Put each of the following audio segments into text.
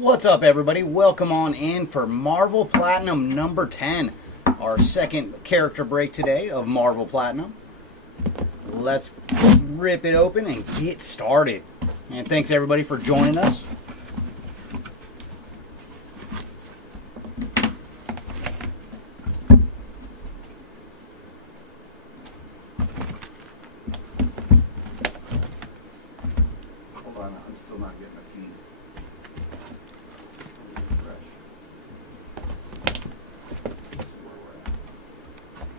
What's up, everybody? Welcome on in for Marvel Platinum number 10, our second character break today of Marvel Platinum. Let's rip it open and get started. And thanks everybody for joining us. Hold on, I'm still not getting a feed.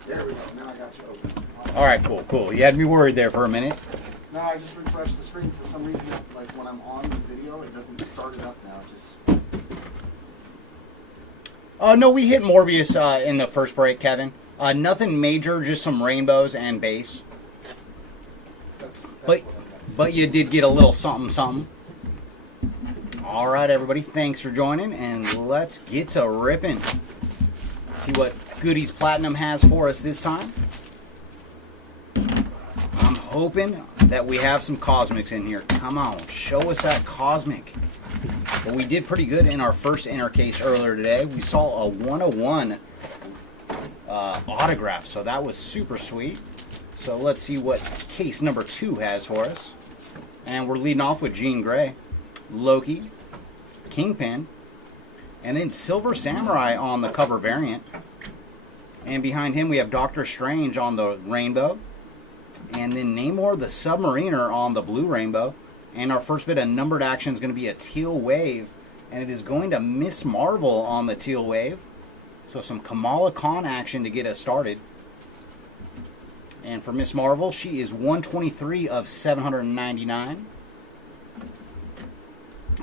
There we go. Now I got you open. All right, cool. You had me worried there for a minute. No, I just refreshed the screen for some reason. Like when I'm on the video, it doesn't start it up now. Just No, we hit Morbius in the first break, Kevin. Nothing major, just some rainbows and base. that's But what I got. but you did get a little something. All right, everybody, thanks for joining, and let's get to ripping. See what goodies Platinum has for us this time. I'm hoping that we have some cosmics in here. Come on, show us that cosmic. But we did pretty good in our first inner case earlier today. We saw a 101 autograph, so that was super sweet. So let's see what case number 2 has for us. And we're leading off with Jean Grey, Loki, Kingpin, and then Silver Samurai on the cover variant. And behind him we have Doctor Strange on the rainbow. And then Namor the Submariner on the blue rainbow. And our first bit of numbered action is going to be a teal wave. And it is going to Miss Marvel on the teal wave. So some Kamala Khan action to get us started. And for Miss Marvel, she is 123 of 799.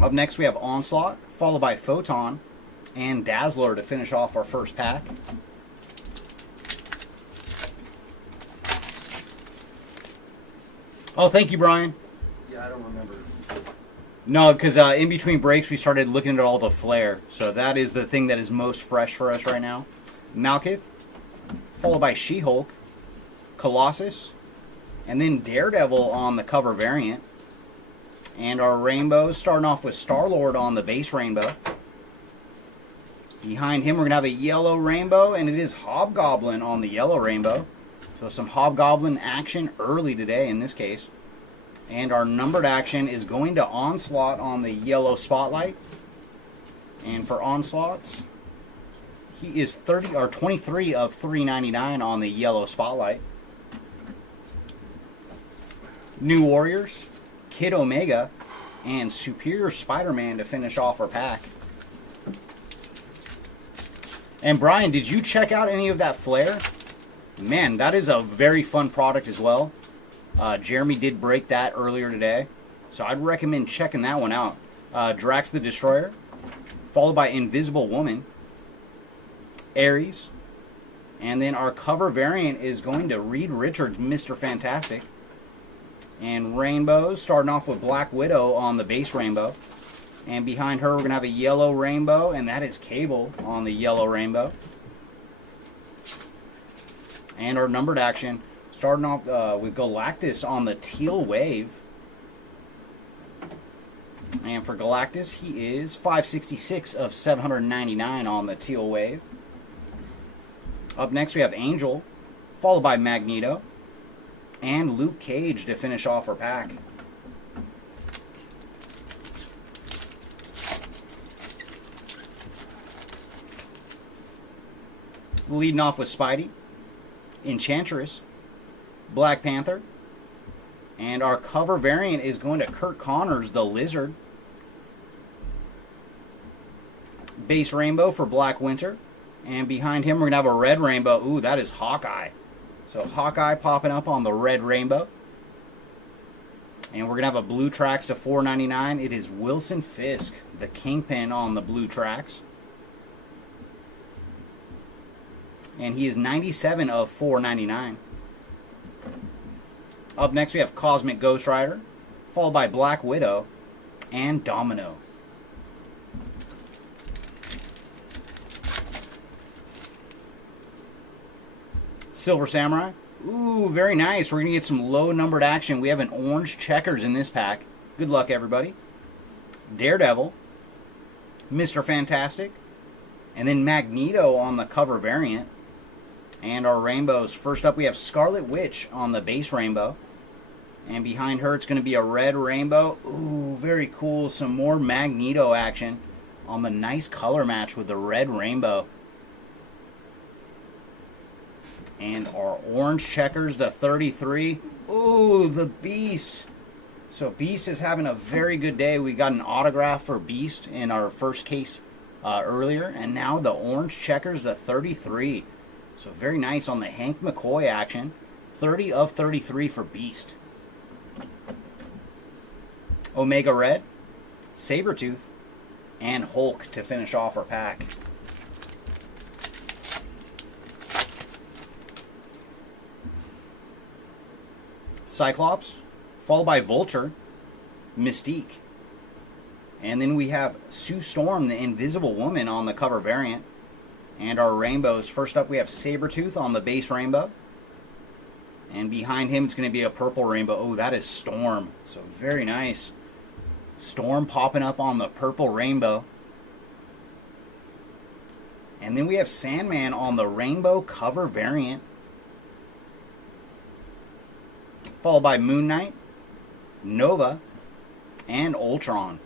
Up next we have Onslaught, followed by Photon and Dazzler to finish off our first pack. Oh, thank you, Brian. Yeah, I don't remember. No, because in between breaks we started looking at all the flair. So that is the thing that is most fresh for us right now. Malekith, followed by She-Hulk, Colossus, and then Daredevil on the cover variant. And our rainbows starting off with Star-Lord on the base rainbow. Behind him we're going to have a yellow rainbow, and it is Hobgoblin on the yellow rainbow. So some Hobgoblin action early today in this case. And our numbered action is going to Onslaught on the yellow spotlight. And for Onslaughts, he is 23 of 399 on the yellow spotlight. New Warriors, Kid Omega, and Superior Spider-Man to finish off our pack. And Brian, did you check out any of that flair? Man, that is a very fun product as well. Jeremy did break that earlier today, so I'd recommend checking that one out. Drax the Destroyer, followed by Invisible Woman, Ares, and then our cover variant is going to Reed Richards, Mr. Fantastic. And rainbows, starting off with Black Widow on the base rainbow. And behind her, we're going to have a yellow rainbow, and that is Cable on the yellow rainbow. And our numbered action, starting off with Galactus on the teal wave. And for Galactus, he is 566 of 799 on the teal wave. Up next, we have Angel, followed by Magneto, and Luke Cage to finish off our pack. Leading off with Spidey, Enchantress, Black Panther, and our cover variant is going to Kurt Connors, the Lizard. Base rainbow for Black Winter, and behind him we're going to have a red rainbow. Ooh, that is Hawkeye. So Hawkeye popping up on the red rainbow. And we're going to have a blue tracks to 499. It is Wilson Fisk, the Kingpin on the blue tracks. And he is 97 of 499. Up next we have Cosmic Ghost Rider, followed by Black Widow and Domino. Silver Samurai. Ooh, very nice. We're going to get some low numbered action. We have an orange checkers in this pack. Good luck, everybody. Daredevil, Mr. Fantastic, and then Magneto on the cover variant. And our rainbows, first up we have Scarlet Witch on the base rainbow. And behind her it's going to be a red rainbow. Ooh, very cool. Some more Magneto action on the nice color match with the red rainbow. And our orange checkers, the 33. Ooh, the Beast. So Beast is having a very good day. We got an autograph for Beast in our first case earlier. And now the orange checkers, the 33. So very nice on the Hank McCoy action. 30 of 33 for Beast. Omega Red, Sabretooth, and Hulk to finish off our pack. Cyclops, followed by Vulture, Mystique. And then we have Sue Storm, the Invisible Woman on the cover variant. And our rainbows, first up we have Sabretooth on the base rainbow. And behind him it's going to be a purple rainbow. Oh, that is Storm. So very nice. Storm popping up on the purple rainbow. And then we have Sandman on the rainbow cover variant. Followed by Moon Knight, Nova, and Ultron.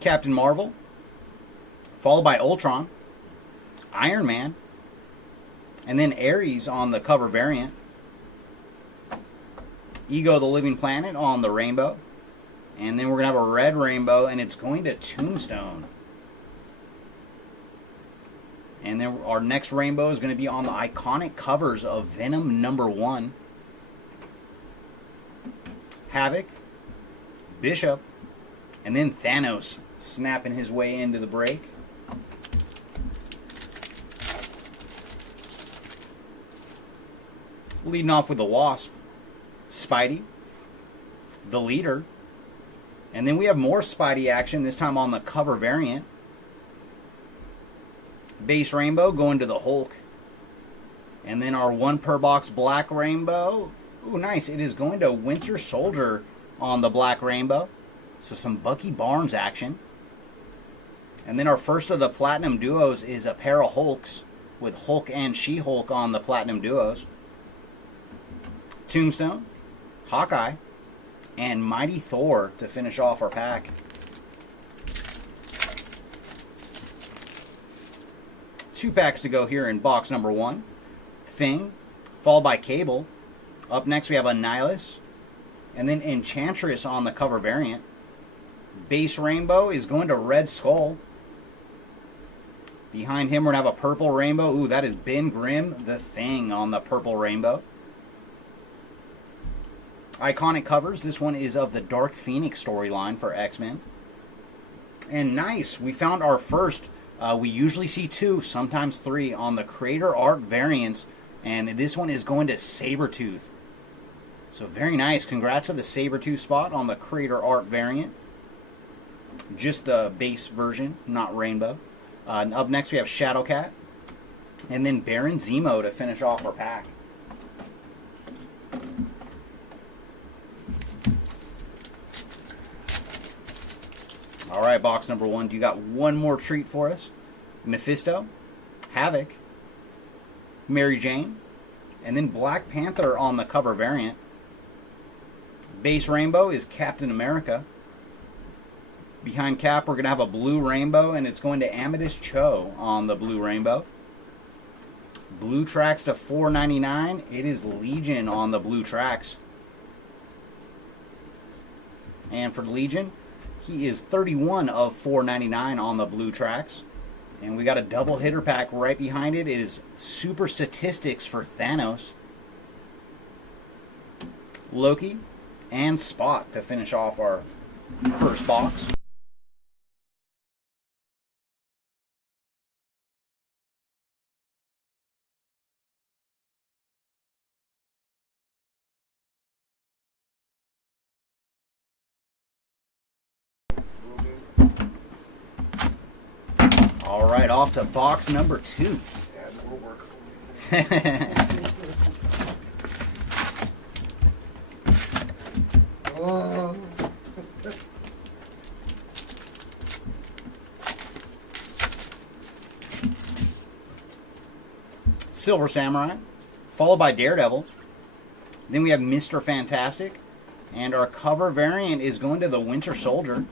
Captain Marvel, followed by Ultron, Iron Man, and then Ares on the cover variant. Ego the Living Planet on the rainbow. And then we're going to have a red rainbow, and it's going to Tombstone. And then our next rainbow is going to be on the iconic covers of Venom #1. Havoc, Bishop, and then Thanos snapping his way into the break. Leading off with the Wasp, Spidey, the Leader, and then we have more Spidey action, this time on the cover variant. Base rainbow going to the Hulk. And then our 1 per box black rainbow. Ooh, nice. It is going to Winter Soldier on the black rainbow. So some Bucky Barnes action. And then our first of the Platinum Duos is a pair of Hulks with Hulk and She-Hulk on the Platinum Duos. Tombstone, Hawkeye, and Mighty Thor to finish off our pack. Two packs to go here in box number 1. Thing, followed by Cable. Up next we have Annihilus, and then Enchantress on the cover variant. Base rainbow is going to Red Skull. Behind him we're going to have a purple rainbow. Ooh, that is Ben Grimm, the Thing on the purple rainbow. Iconic covers. This one is of the Dark Phoenix storyline for X-Men. And nice, we found our first. We usually see 2, sometimes 3 on the Creator Art variants. And this one is going to Sabretooth. So very nice. Congrats to the Sabretooth spot on the Creator Art variant. Just the base version, not rainbow. Up next we have Shadowcat. And then Baron Zemo to finish off our pack. Alright, box number 1. You got one more treat for us. Mephisto, Havoc, Mary Jane, and then Black Panther on the cover variant. Base rainbow is Captain America. Behind Cap, we're going to have a blue rainbow, and it's going to Amethyst Cho on the blue rainbow. Blue tracks to $4.99. It is Legion on the blue tracks. And for Legion, he is 31 of $4.99 on the blue tracks. And we got a double hitter pack right behind it. It is Super Statistics for Thanos, Loki, and Spot to finish off our first box. All right, off to box number 2. Yeah, we'll work. Silver Samurai, followed by Daredevil. Then we have Mr. Fantastic, and our cover variant is going to the Winter Soldier.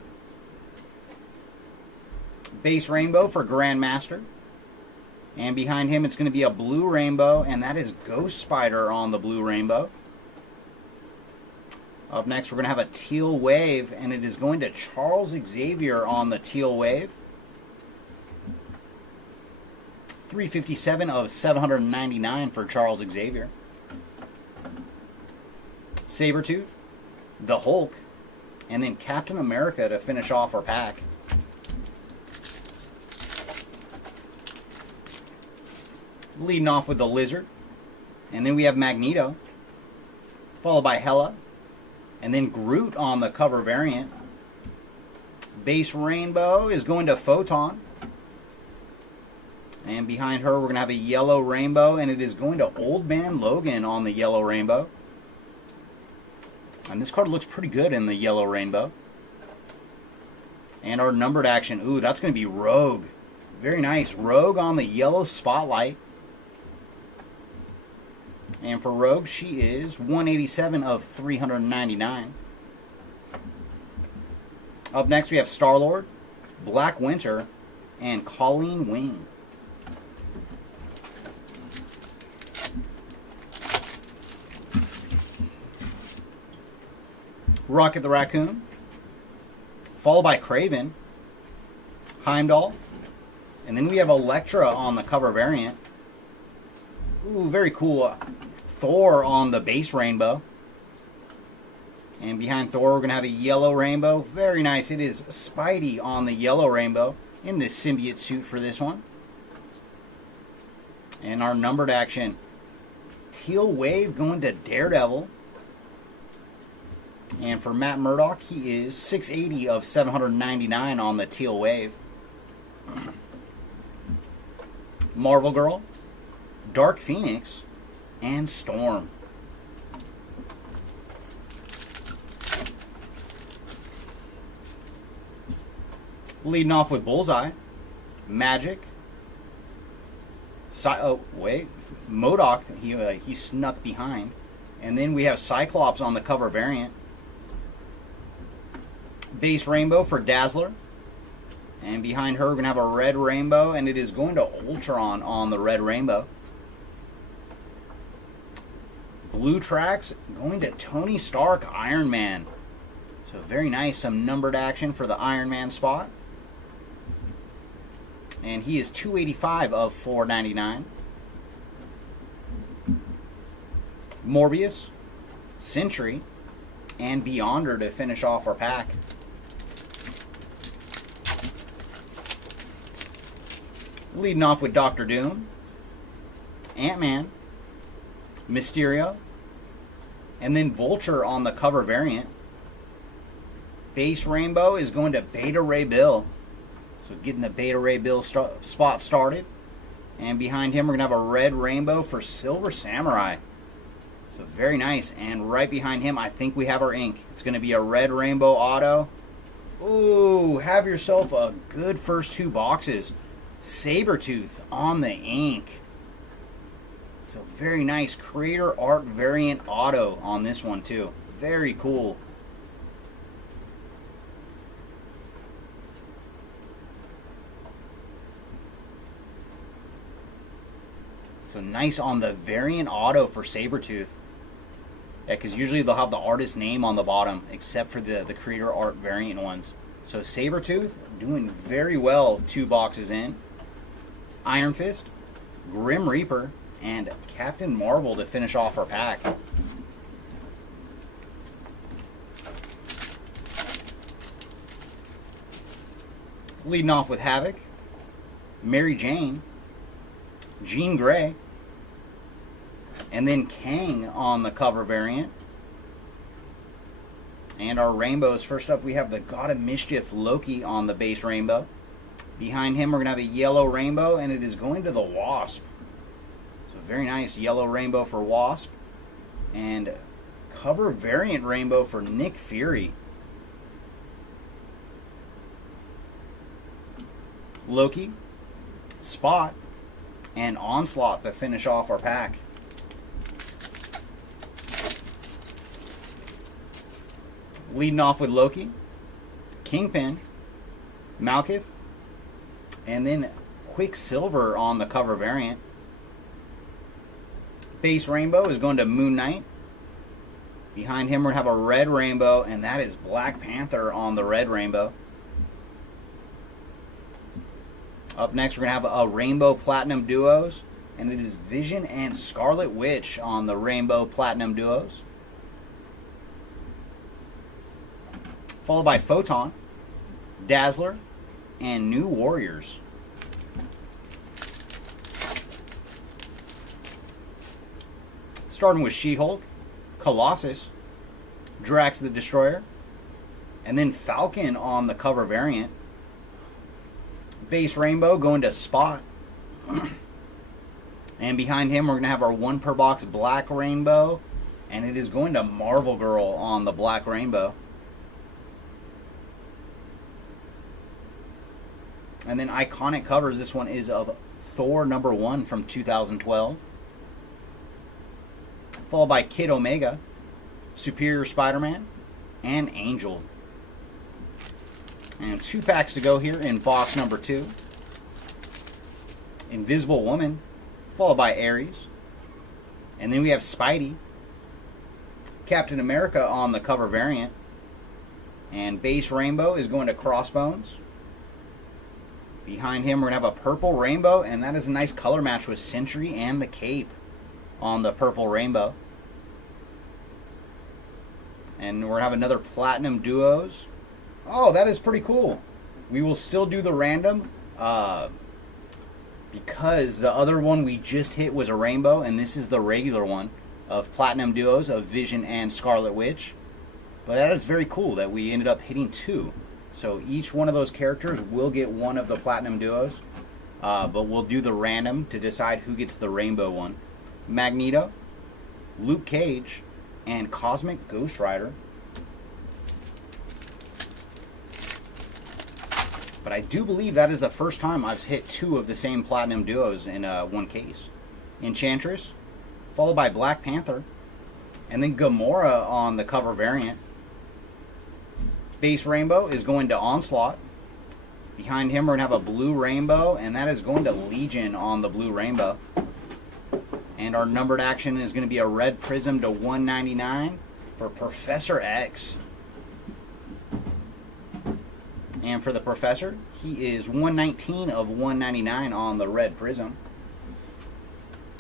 Base rainbow for Grandmaster. And behind him it's going to be a blue rainbow, and that is Ghost Spider on the blue rainbow. Up next we're going to have a teal wave, and it is going to Charles Xavier on the teal wave. 357 of 799 for Charles Xavier. Sabretooth, the Hulk, and then Captain America to finish off our pack. Leading off with the Lizard, and then we have Magneto, followed by Hela, and then Groot on the cover variant. Base rainbow is going to Photon, and behind her we're going to have a yellow rainbow, and it is going to Old Man Logan on the yellow rainbow. And this card looks pretty good in the yellow rainbow. And our numbered action, ooh, that's going to be Rogue. Very nice. Rogue on the yellow spotlight. And for Rogue, she is 187 of 399. Up next, we have Star-Lord, Black Winter, and Colleen Wing. Rocket the Raccoon, followed by Kraven, Heimdall, and then we have Elektra on the cover variant. Ooh, very cool. Thor on the base rainbow. And behind Thor, we're going to have a yellow rainbow. Very nice. It is Spidey on the yellow rainbow in this symbiote suit for this one. And our numbered action, teal wave going to Daredevil. And for Matt Murdock, he is 680 of 799 on the teal wave. Marvel Girl, Dark Phoenix, and Storm. Leading off with Bullseye, Magic, MODOK, he snuck behind. And then we have Cyclops on the cover variant. Base rainbow for Dazzler. And behind her, we're going to have a red rainbow, and it is going to Ultron on the red rainbow. Blue tracks going to Tony Stark, Iron Man. So very nice, some numbered action for the Iron Man spot. And he is 285 of 499. Morbius, Sentry, and Beyonder to finish off our pack. Leading off with Doctor Doom, Ant-Man, Mysterio, and then Vulture on the cover variant. Base rainbow is going to Beta Ray Bill. So getting the Beta Ray Bill spot started. And behind him we're going to have a red rainbow for Silver Samurai. So very nice. And right behind him I think we have our ink. It's going to be a red rainbow auto. Ooh, have yourself a good first two boxes. Sabretooth on the ink. So very nice creator art variant auto on this one too. Very cool. So nice on the variant auto for Sabretooth. Yeah, because usually they'll have the artist name on the bottom, except for the creator art variant ones. So Sabretooth doing very well 2 boxes in. Iron Fist, Grim Reaper, and Captain Marvel to finish off our pack. Leading off with Havoc, Mary Jane, Jean Grey, and then Kang on the cover variant. And our rainbows, first up we have the God of Mischief Loki on the base rainbow. Behind him we're going to have a yellow rainbow, and it is going to the Wasp. So very nice yellow rainbow for Wasp. And cover variant rainbow for Nick Fury. Loki, Spot, and Onslaught to finish off our pack. Leading off with Loki, Kingpin, Malekith, and then Quicksilver on the cover variant. Base Rainbow is going to Moon Knight. Behind him, we're going to have a red rainbow, and that is Black Panther on the red rainbow. Up next, we're going to have a Rainbow Platinum Duos, and it is Vision and Scarlet Witch on the Rainbow Platinum Duos. Followed by Photon, Dazzler, and New Warriors. Starting with She-Hulk, Colossus, Drax the Destroyer, and then Falcon on the cover variant. Base Rainbow going to Spot. And behind him, we're going to have our 1 per box Black Rainbow, and it is going to Marvel Girl on the Black Rainbow. And then iconic covers. This one is of Thor #1 from 2012. Followed by Kid Omega, Superior Spider-Man, and Angel. And 2 packs to go here in box number 2. Invisible Woman, followed by Ares. And then we have Spidey, Captain America on the cover variant. And Base Rainbow is going to Crossbones. Behind him, we're going to have a purple rainbow, and that is a nice color match with Sentry and the Cape on the purple rainbow. And we're going to have another Platinum Duos. Oh, that is pretty cool. We will still do the random because the other one we just hit was a rainbow, and this is the regular one of Platinum Duos of Vision and Scarlet Witch. But that is very cool that we ended up hitting 2. So each one of those characters will get one of the Platinum Duos, but we'll do the random to decide who gets the rainbow one. Magneto, Luke Cage, and Cosmic Ghost Rider. But I do believe that is the first time I've hit 2 of the same Platinum Duos in one case. Enchantress, followed by Black Panther, and then Gamora on the cover variant. Base Rainbow is going to Onslaught. Behind him, we're going to have a blue rainbow, and that is going to Legion on the blue rainbow. And our numbered action is going to be a red prism to 199 for Professor X. And for the Professor, he is 119 of 199 on the red prism.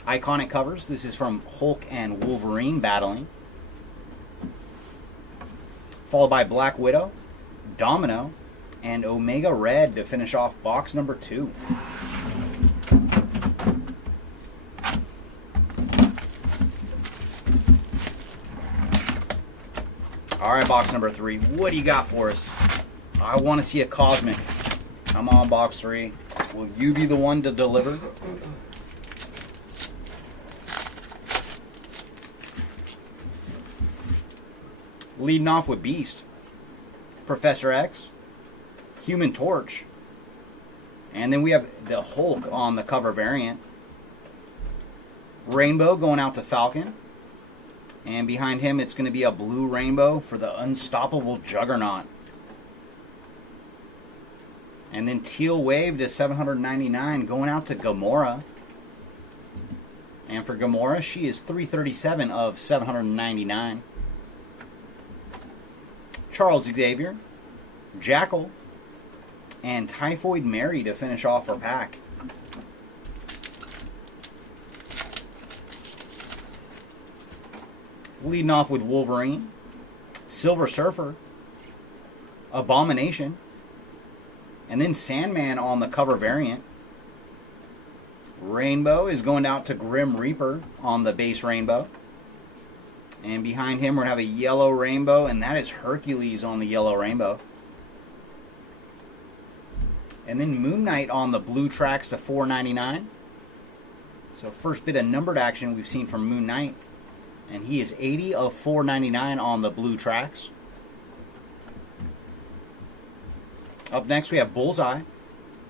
Iconic covers. This is from Hulk and Wolverine battling. Followed by Black Widow, Domino, and Omega Red to finish off box number 2. Alright, box number 3. What do you got for us? I want to see a Cosmic. Come on, box 3. Will you be the one to deliver? Leading off with Beast, Professor X, Human Torch, and then we have the Hulk on the cover variant. Rainbow going out to Falcon, and behind him it's going to be a blue rainbow for the Unstoppable Juggernaut. And then Teal Wave to 799 going out to Gamora. And for Gamora, she is 337 of 799. Charles Xavier, Jackal, and Typhoid Mary to finish off our pack. Leading off with Wolverine, Silver Surfer, Abomination, and then Sandman on the cover variant. Rainbow is going out to Grim Reaper on the base rainbow. And behind him, we're going to have a yellow rainbow, and that is Hercules on the yellow rainbow. And then Moon Knight on the blue tracks to $4.99. So first bit of numbered action we've seen from Moon Knight. And he is 80 of $4.99 on the blue tracks. Up next, we have Bullseye,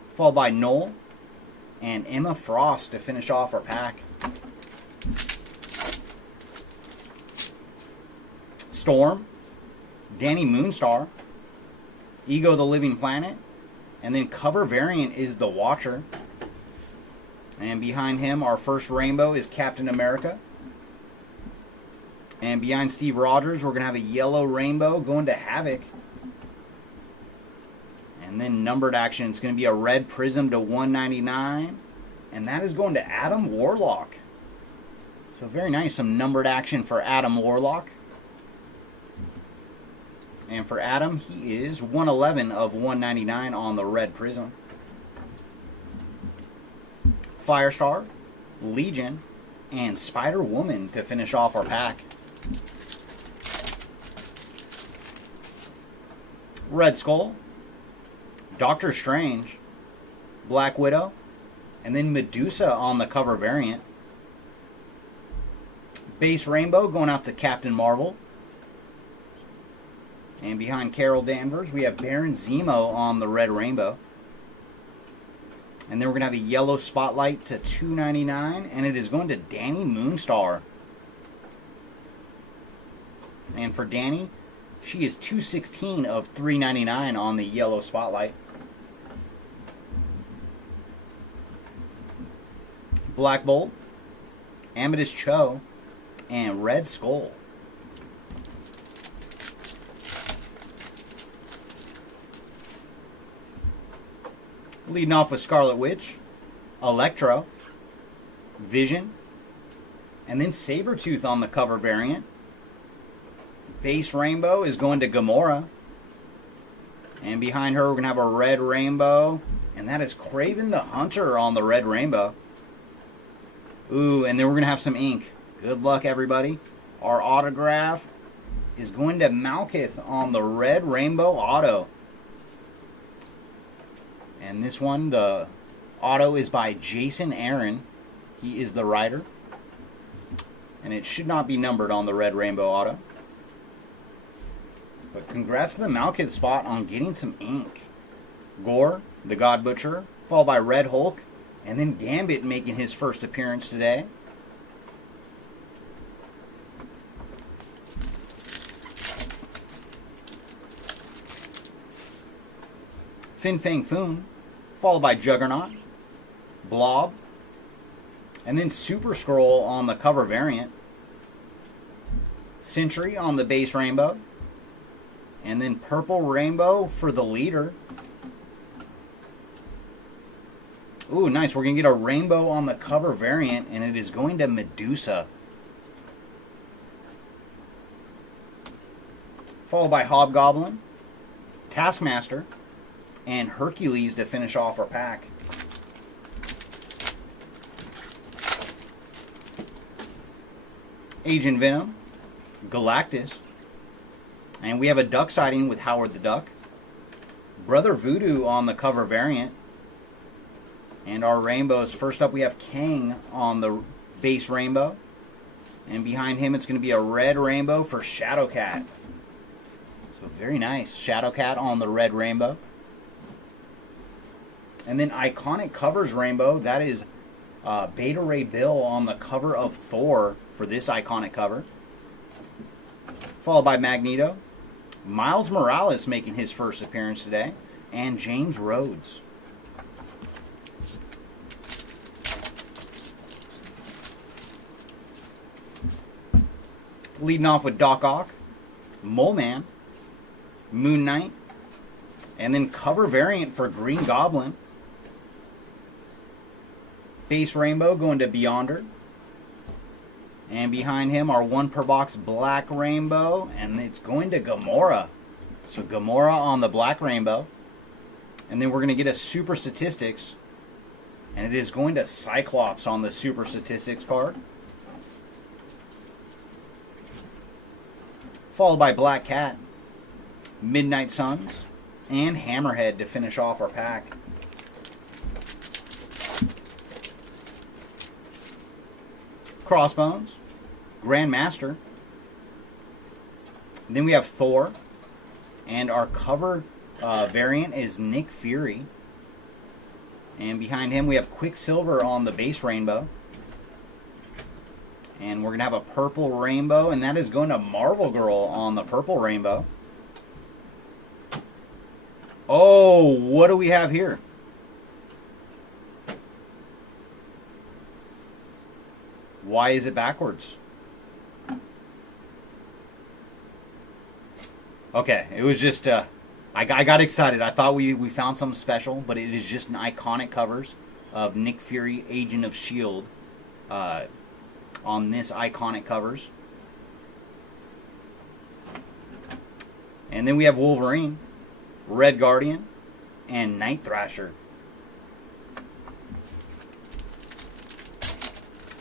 followed by Knoll, and Emma Frost to finish off our pack. Storm, Danny Moonstar, Ego the Living Planet, and then cover variant is the Watcher. And behind him, our first rainbow is Captain America. And behind Steve Rogers, we're going to have a yellow rainbow going to Havoc. And then numbered action, it's going to be a red prism to 199. And that is going to Adam Warlock. So very nice, some numbered action for Adam Warlock. And for Adam, he is 111 of 199 on the red prism. Firestar, Legion, and Spider-Woman to finish off our pack. Red Skull, Doctor Strange, Black Widow, and then Medusa on the cover variant. Base Rainbow going out to Captain Marvel. And behind Carol Danvers, we have Baron Zemo on the red rainbow. And then we're going to have a yellow spotlight to $2.99, and it is going to Danny Moonstar. And for Danny, she is $2.16 of $3.99 on the yellow spotlight. Black Bolt, Amethyst Cho, and Red Skull. Leading off with Scarlet Witch, Electro, Vision, and then Sabretooth on the cover variant. Base Rainbow is going to Gamora. And behind her, we're going to have a red rainbow. And that is Kraven the Hunter on the red rainbow. Ooh, and then we're going to have some ink. Good luck, everybody. Our autograph is going to Malekith on the red rainbow auto. And this one, the auto is by Jason Aaron. He is the writer. And it should not be numbered on the red rainbow auto. But congrats to the Malekith spot on getting some ink. Gore, the God Butcher, followed by Red Hulk, and then Gambit making his first appearance today. Fin Fang Foom, followed by Juggernaut, Blob, and then Super Scroll on the cover variant. Sentry on the base rainbow. And then Purple Rainbow for the leader. Ooh, nice. We're going to get a rainbow on the cover variant, and it is going to Medusa. Followed by Hobgoblin, Taskmaster, and Hercules to finish off our pack. Agent Venom, Galactus, and we have a duck sighting with Howard the Duck. Brother Voodoo on the cover variant. And our rainbows, first up we have Kang on the base rainbow. And behind him it's going to be a red rainbow for Shadowcat. So very nice. Shadowcat on the red rainbow. And then Iconic Covers rainbow, that is Beta Ray Bill on the cover of Thor for this iconic cover. Followed by Magneto. Miles Morales making his first appearance today. And James Rhodes. Leading off with Doc Ock, Mole Man, Moon Knight, and then cover variant for Green Goblin. Base Rainbow going to Beyonder. And behind him our one per box Black Rainbow, and it's going to Gamora. So Gamora on the Black Rainbow. And then we're going to get a Super Statistics, and it is going to Cyclops on the Super Statistics card. Followed by Black Cat, Midnight Suns, and Hammerhead to finish off our pack. Crossbones, Grandmaster. Then we have Thor, and our cover variant is Nick Fury. And behind him we have Quicksilver on the base rainbow. And we're going to have a purple rainbow, and that is going to Marvel Girl on the purple rainbow. Oh, what do we have here? Why is it backwards? Okay, it was just, I got excited. I thought we found something special, but it is just an iconic covers of Nick Fury, Agent of S.H.I.E.L.D. On this iconic covers. And then we have Wolverine, Red Guardian, and Night Thrasher.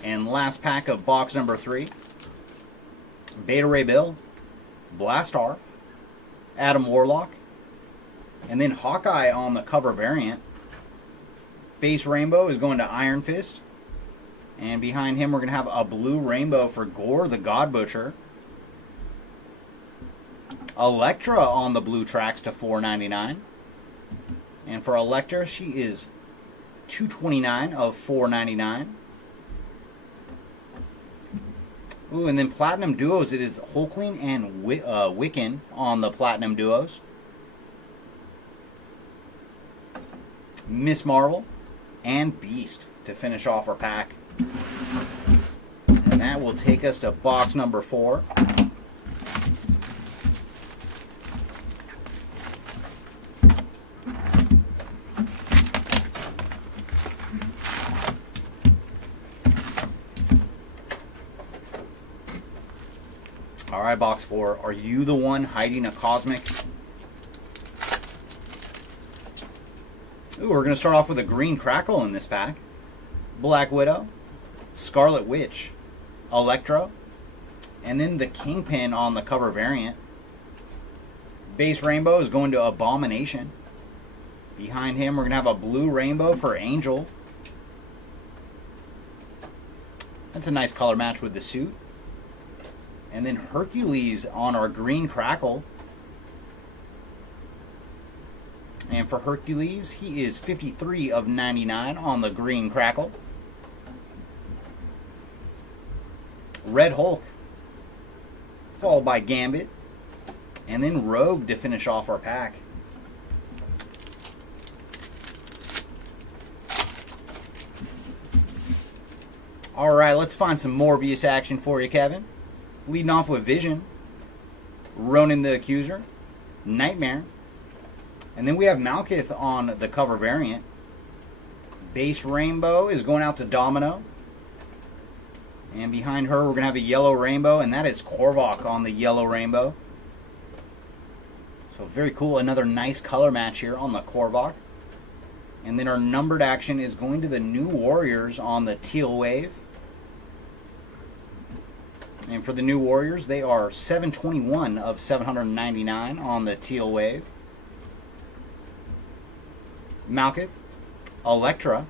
And last pack of box number 3, Beta Ray Bill, Blastar, Adam Warlock, and then Hawkeye on the cover variant. Base rainbow is going to Iron Fist. And behind him we're going to have a blue rainbow for Gore the God Butcher. Elektra on the blue tracks to $4.99. And for Elektra, she is $2.29 of $4.99. Ooh, and then Platinum Duos, it is Hulkling and Wiccan on the Platinum Duos. Miss Marvel and Beast to finish off our pack. And that will take us to box number 4. Alright, box 4. Are you the one hiding a cosmic? Ooh, we're going to start off with a green crackle in this pack. Black Widow, Scarlet Witch, Elektra, and then the Kingpin on the cover variant. Base rainbow is going to Abomination. Behind him, we're going to have a blue rainbow for Angel. That's a nice color match with the suit. And then Hercules on our green crackle. And for Hercules, he is 53 of 99 on the green crackle. Red Hulk, followed by Gambit, and then Rogue to finish off our pack. Alright, let's find some Morbius action for you, Kevin. Leading off with Vision, Ronan the Accuser, Nightmare, and then we have Malekith on the cover variant. Base rainbow is going out to Domino. And behind her, we're going to have a yellow rainbow, and that is Korvac on the yellow rainbow. So very cool. Another nice color match here on the Korvac. And then our numbered action is going to the New Warriors on the teal wave. And for the New Warriors, they are 721 of 799 on the teal wave. Malekith, Elektra,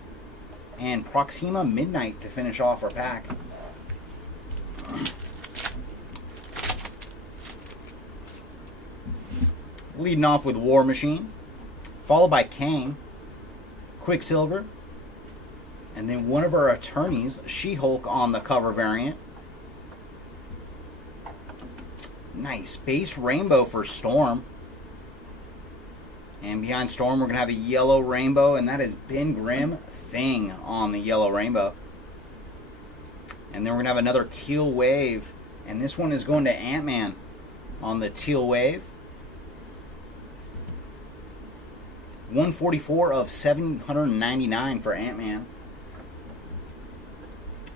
and Proxima Midnight to finish off our pack. Leading off with War Machine, followed by Kang, Quicksilver, and then one of our attorneys, She-Hulk on the cover variant. Nice. Base rainbow for Storm. And behind Storm, we're going to have a yellow rainbow, and that is Ben Grimm Thing on the yellow rainbow. And then we're going to have another teal wave, and this one is going to Ant-Man on the teal wave. 144 of 799 for Ant-Man.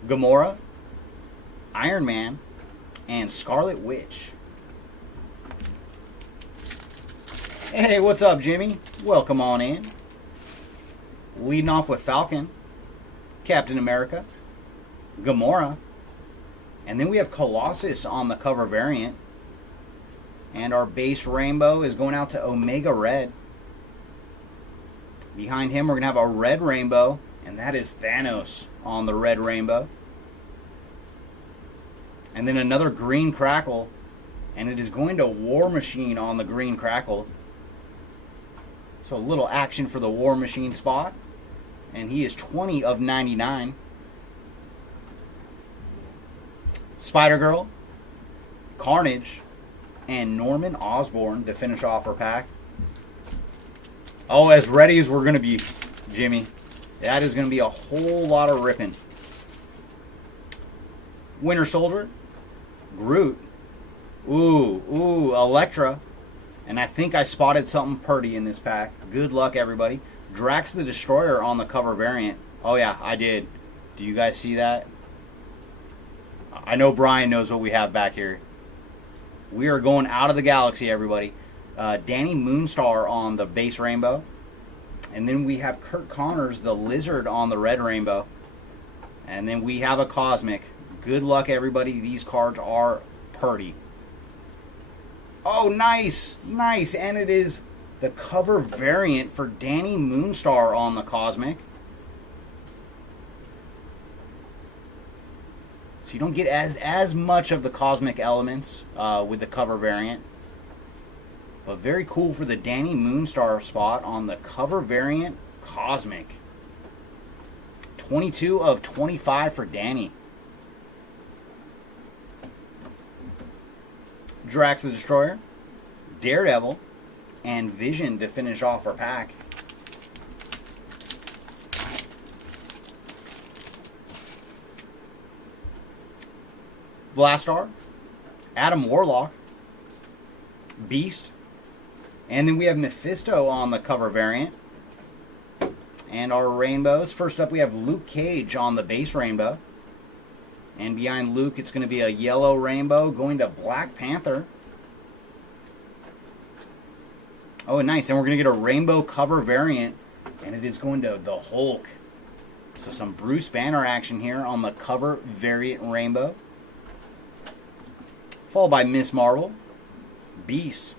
Gamora, Iron Man, and Scarlet Witch. Hey, what's up, Jimmy? Welcome on in. Leading off with Falcon, Captain America, Gamora, and then we have Colossus on the cover variant. And our base rainbow is going out to Omega Red. Behind him, we're going to have a red rainbow, and that is Thanos on the red rainbow. And then another green crackle, and it is going to War Machine on the green crackle. So a little action for the War Machine spot. and he is 20 of 99. Spider-Girl, Carnage, and Norman Osborn to finish off our pack. Oh, as ready as we're going to be, Jimmy. That is going to be a whole lot of ripping. Winter Soldier, Groot, ooh, Elektra, and I think I spotted something pretty in this pack. Good luck, everybody. Drax the Destroyer on the cover variant. Oh yeah, I did. Do you guys see that? I know Brian knows what we have back here. We are going out of the galaxy, everybody. Danny Moonstar on the base rainbow. And then we have Kurt Connors, the Lizard, on the red rainbow. And then we have a Cosmic. Good luck, everybody. These cards are pretty. Oh, nice. Nice. And it is the cover variant for Danny Moonstar on the Cosmic. So you don't get as much of the Cosmic elements with the cover variant. But very cool for the Danny Moonstar spot on the cover variant Cosmic. 22 of 25 for Danny. Drax the Destroyer, Daredevil, and Vision to finish off our pack. Blastar, Adam Warlock, Beast, and then we have Mephisto on the cover variant. And our rainbows. First up, we have Luke Cage on the base rainbow. And behind Luke, it's going to be a yellow rainbow going to Black Panther. Oh, nice. And we're going to get a rainbow cover variant. And it is going to the Hulk. So some Bruce Banner action here on the cover variant rainbow. Followed by Miss Marvel, Beast,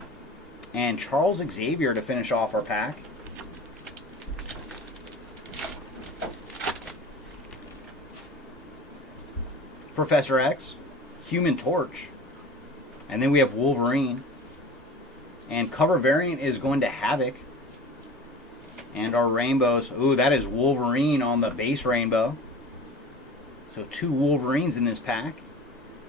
and Charles Xavier to finish off our pack. Professor X, Human Torch, and then we have Wolverine. And cover variant is going to Havoc. And our rainbows, ooh, that is Wolverine on the base rainbow. So 2 Wolverines in this pack.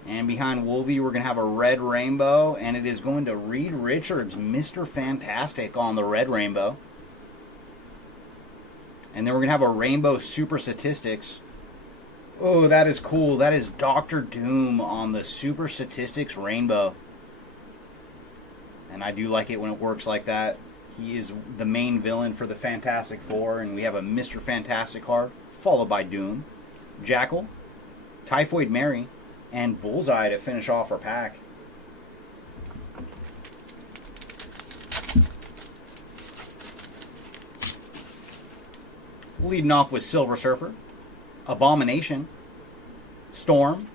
And behind Wolvie, we're going to have a red rainbow, and it is going to Reed Richards, Mr. Fantastic on the red rainbow. And then we're going to have a rainbow Super Statistics. Oh, that is cool. That is Dr. Doom on the Super Statistics rainbow. And I do like it when it works like that. He is the main villain for the Fantastic Four, and we have a Mr. Fantastic card, followed by Doom, Jackal, Typhoid Mary, and Bullseye to finish off our pack. Leading off with Silver Surfer, Abomination, Storm,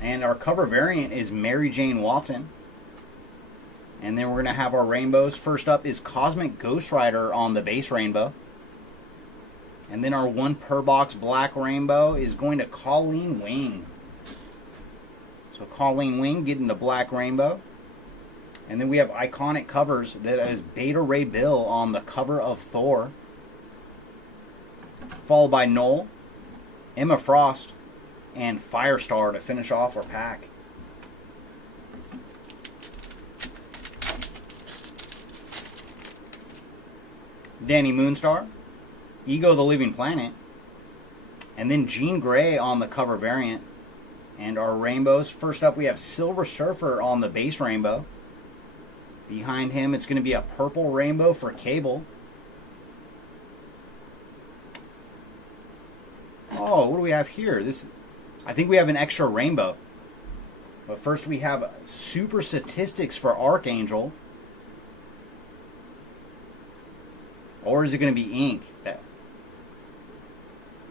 and our cover variant is Mary Jane Watson. And then we're going to have our rainbows. First up is Cosmic Ghost Rider on the base rainbow. And then our 1 per box black rainbow is going to Colleen Wing. So Colleen Wing getting the black rainbow. And then we have iconic covers. That is Beta Ray Bill on the cover of Thor. Followed by Noel, Emma Frost, and Firestar to finish off our pack. Danny Moonstar, Ego the Living Planet, and then Jean Grey on the cover variant. And our rainbows, first up we have Silver Surfer on the base rainbow. Behind him it's going to be a purple rainbow for Cable. Oh, what do we have here? I think we have an extra rainbow. But first we have Super Statistics for Archangel. Or is it going to be ink?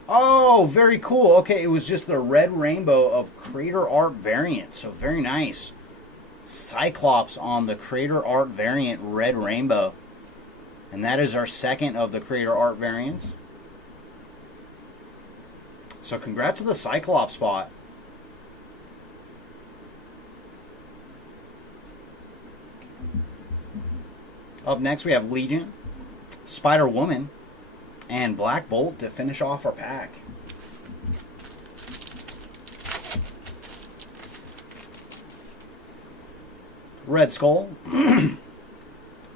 Oh, very cool. Okay, it was just the red rainbow of Creator Art variant. So very nice. Cyclops on the Creator Art variant red rainbow. And that is our second of the Creator Art variants. So congrats to the Cyclops spot. Up next we have Legion, Spider-Woman, And Black Bolt to finish off our pack. Red Skull,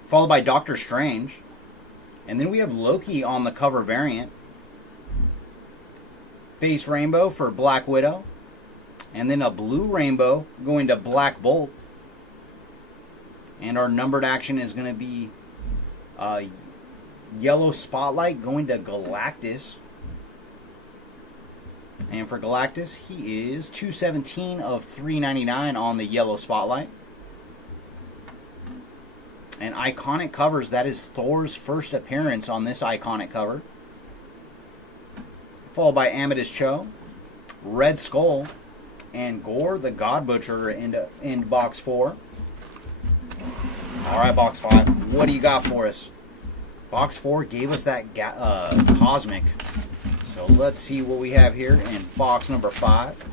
followed by Doctor Strange, and then we have Loki on the cover variant. Base rainbow for Black Widow, and then a blue rainbow going to Black Bolt. And our numbered action is going to be yellow spotlight going to Galactus. And for Galactus, he is 217 of 399 on the yellow spotlight. And iconic covers, that is Thor's first appearance on this iconic cover. Followed by Amethyst Cho, Red Skull, and Gore the God Butcher in box 4. Alright, box 5, what do you got for us? Box 4 gave us that Cosmic. So let's see what we have here in box number 5.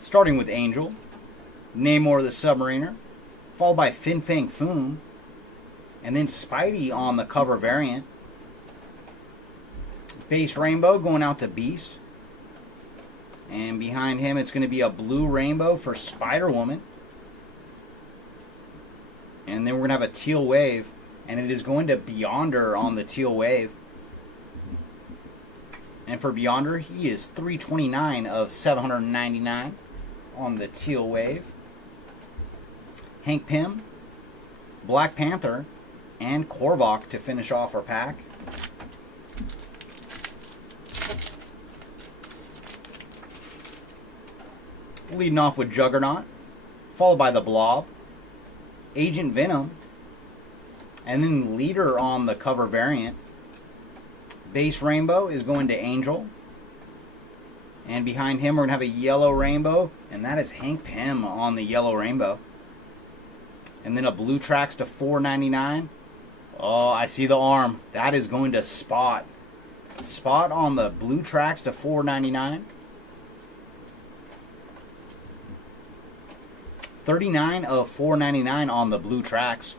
Starting with Angel, Namor the Submariner, followed by Fin Fang Foom, and then Spidey on the cover variant. Base rainbow going out to Beast, and behind him it's going to be a blue rainbow for Spider-Woman, and then we're going to have a teal wave, and it is going to Beyonder on the teal wave. And for Beyonder, he is 329 of 799 on the teal wave. Hank Pym, Black Panther, and Korvac to finish off our pack. Leading off with Juggernaut, followed by the Blob, Agent Venom, and then Leader on the cover variant. Base rainbow is going to Angel. And behind him we're going to have a yellow rainbow, and that is Hank Pym on the yellow rainbow. And then a blue tracks to $4.99. Oh, I see the arm. That is going to Spot. Spot on the blue tracks to $4.99. 39 of $4.99 on the blue tracks.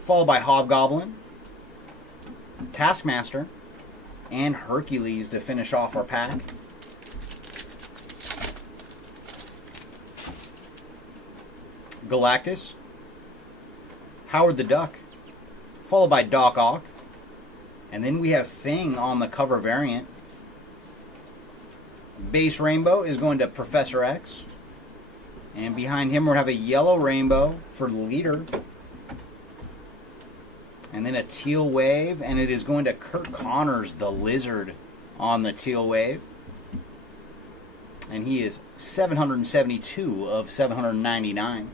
Followed by Hobgoblin, Taskmaster, and Hercules to finish off our pack. Galactus, Howard the Duck, followed by Doc Ock, and then we have Thing on the cover variant. Base rainbow is going to Professor X, and behind him we're going to have a yellow rainbow for Leader, and then a teal wave, and it is going to Kurt Connors, the Lizard, on the teal wave. And he is 772 of 799.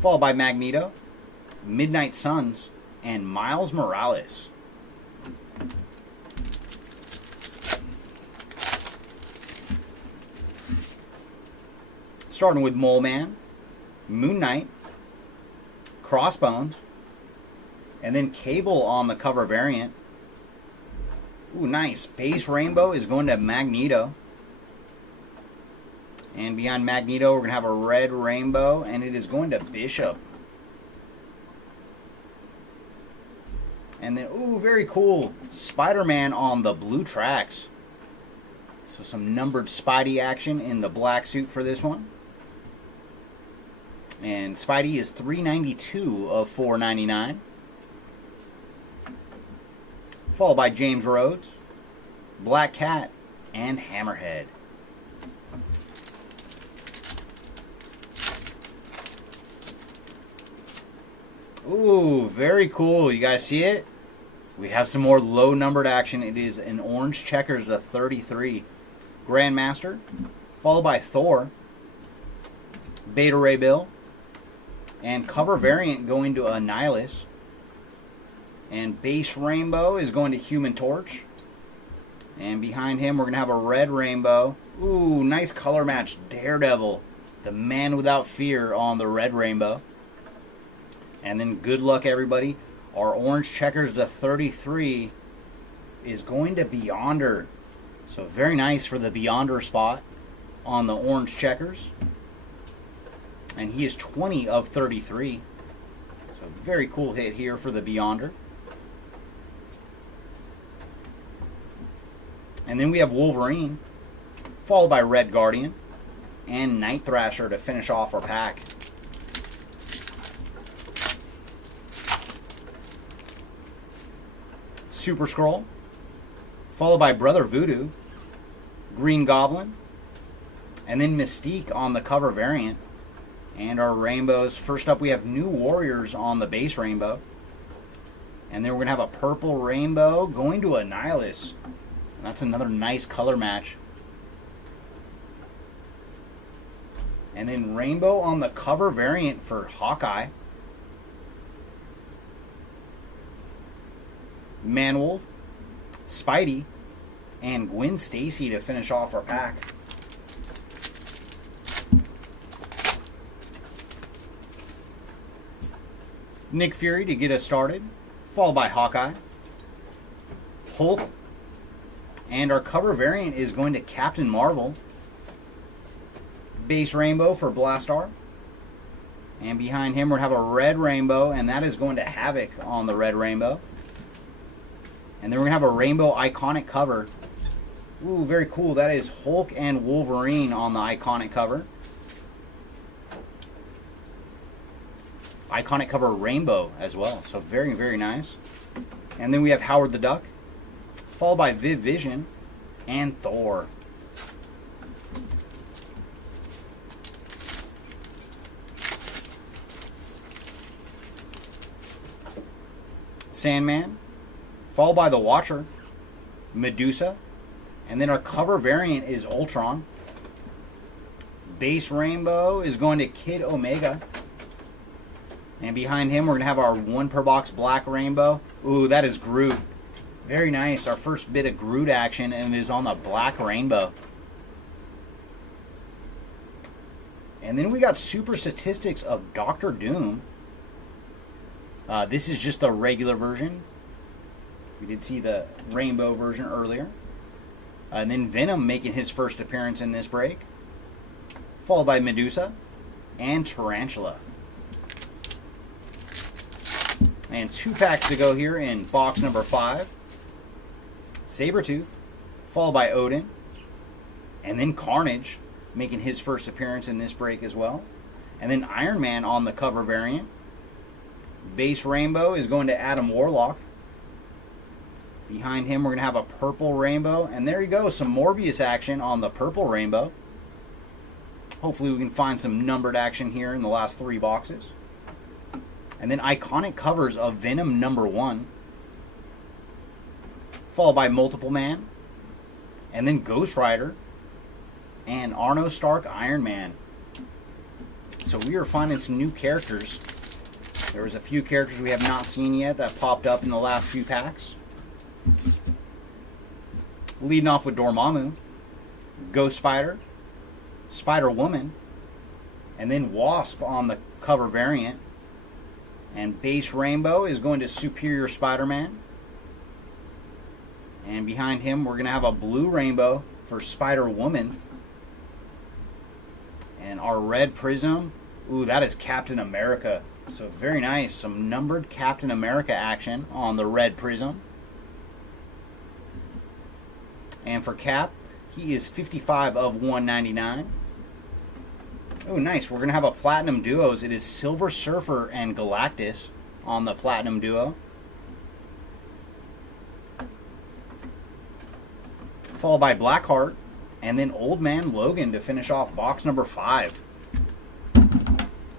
Followed by Magneto, Midnight Suns, and Miles Morales. Starting with Mole Man, Moon Knight, Crossbones, and then Cable on the cover variant. Ooh, nice. Base rainbow is going to Magneto. And behind Magneto, we're going to have a red rainbow, and it is going to Bishop. And then, ooh, very cool. Spider-Man on the blue tracks. So some numbered Spidey action in the black suit for this one. And Spidey is 392 of 499. Followed by James Rhodes, Black Cat, and Hammerhead. Ooh, very cool. You guys see it? We have some more low numbered action. It is an orange checkers to 33. Grandmaster, followed by Thor, Beta Ray Bill, and cover variant going to Annihilus. And base rainbow is going to Human Torch. And behind him we're going to have a red rainbow. Ooh, nice color match. Daredevil, the man without fear on the red rainbow. And then good luck, everybody. Our orange checkers to 33 is going to Beyonder. So very nice for the Beyonder spot on the orange checkers. And he is 20 of 33. So very cool hit here for the Beyonder. And then we have Wolverine, followed by Red Guardian and Night Thrasher to finish off our pack. Super Skrull, followed by Brother Voodoo, Green Goblin, and then Mystique on the cover variant. And our rainbows, first up we have New Warriors on the base rainbow. And then we're going to have a purple rainbow going to Annihilus. And that's another nice color match. And then rainbow on the cover variant for Hawkeye. Manwolf, Spidey, and Gwen Stacy to finish off our pack. Nick Fury to get us started, followed by Hawkeye, Hulk, and our cover variant is going to Captain Marvel. Base rainbow for Blastar. And behind him we're going to have a red rainbow, and that is going to Havoc on the red rainbow. And then we're going to have a rainbow iconic cover. Ooh, very cool. That is Hulk and Wolverine on the iconic cover. Iconic cover rainbow as well. So very, very nice. And then we have Howard the Duck, followed by Viv Vision and Thor. Sandman, followed by the Watcher, Medusa, and then our cover variant is Ultron. Base rainbow is going to Kid Omega. And behind him we're going to have our 1 per box black rainbow. Ooh, that is Groot. Very nice. Our first bit of Groot action, and it is on the black rainbow. And then we got super statistics of Doctor Doom. This is just the regular version. We did see the rainbow version earlier. And then Venom making his first appearance in this break, followed by Medusa and Tarantula. And 2 packs to go here in box number 5. Sabretooth, followed by Odin, and then Carnage making his first appearance in this break as well. And then Iron Man on the cover variant. Base rainbow is going to Adam Warlock. Behind him we're going to have a purple rainbow. And there you go, some Morbius action on the purple rainbow. Hopefully we can find some numbered action here in the last 3 boxes. And then iconic covers of Venom #1. Followed by Multiple Man. And then Ghost Rider. And Arno Stark Iron Man. So we are finding some new characters. There was a few characters we have not seen yet that popped up in the last few packs. Leading off with Dormammu, Ghost Spider, Spider-Woman, and then Wasp on the cover variant. And base rainbow is going to Superior Spider-Man. And behind him we're going to have a blue rainbow for Spider-Woman. And our red prism, ooh, that is Captain America. So very nice. Some numbered Captain America action on the red prism. And for Cap, he is 55 of 199. Oh, nice. We're going to have a Platinum Duos. It is Silver Surfer and Galactus on the Platinum Duo. Followed by Blackheart. And then Old Man Logan to finish off box number 5.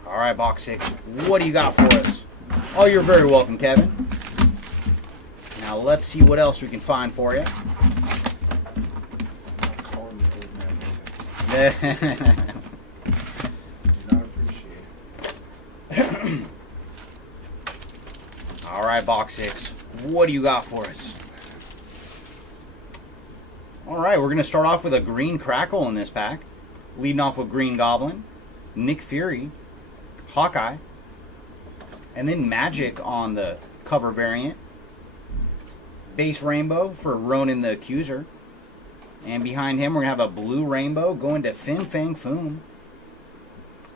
All right, box 6. What do you got for us? Oh, you're very welcome, Kevin. Now let's see what else we can find for you. Do not appreciate it. All right, box 6. What do you got for us? All right, we're going to start off with a green Crackle in this pack. Leading off with Green Goblin, Nick Fury, Hawkeye, And then Magic on the cover variant. Base rainbow for Ronan the Accuser. And behind him, we're going to have a blue rainbow going to Fin Fang Foom.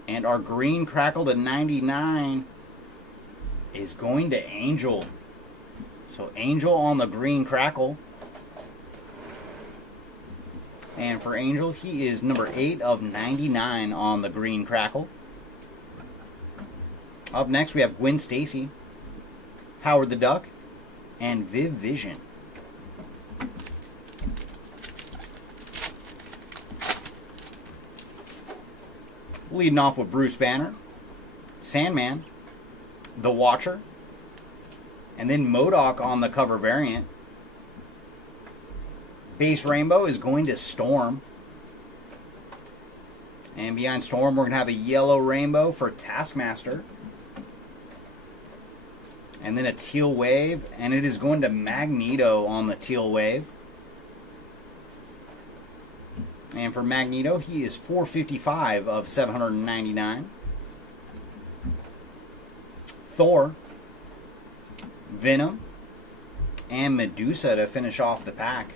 And our green crackle to 99 is going to Angel. So Angel on the green crackle. And for Angel, he is number 8 of 99 on the green crackle. Up next, we have Gwen Stacy, Howard the Duck, and Viv Vision. Leading off with Bruce Banner, Sandman, The Watcher, and then MODOK on the cover variant. Base rainbow is going to Storm. And behind Storm, we're going to have a yellow rainbow for Taskmaster. And then a teal wave, and it is going to Magneto on the teal wave. And for Magneto, he is 455 of 799. Thor, Venom, and Medusa to finish off the pack.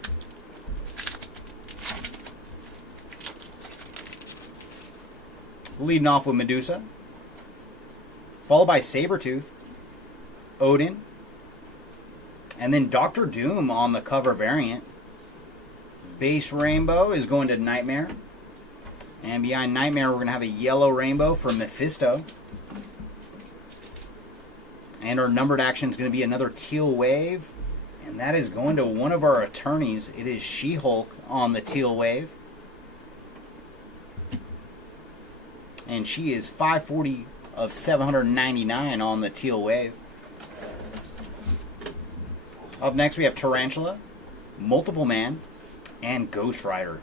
Leading off with Medusa, followed by Sabretooth, Odin, and then Doctor Doom on the cover variant. Base rainbow is going to Nightmare. And behind Nightmare, we're going to have a yellow rainbow for Mephisto. And our numbered action is going to be another teal wave. And that is going to one of our attorneys. It is She-Hulk on the teal wave. And she is 540 of 799 on the teal wave. Up next, we have Tarantula, Multiple Man, and Ghost Rider.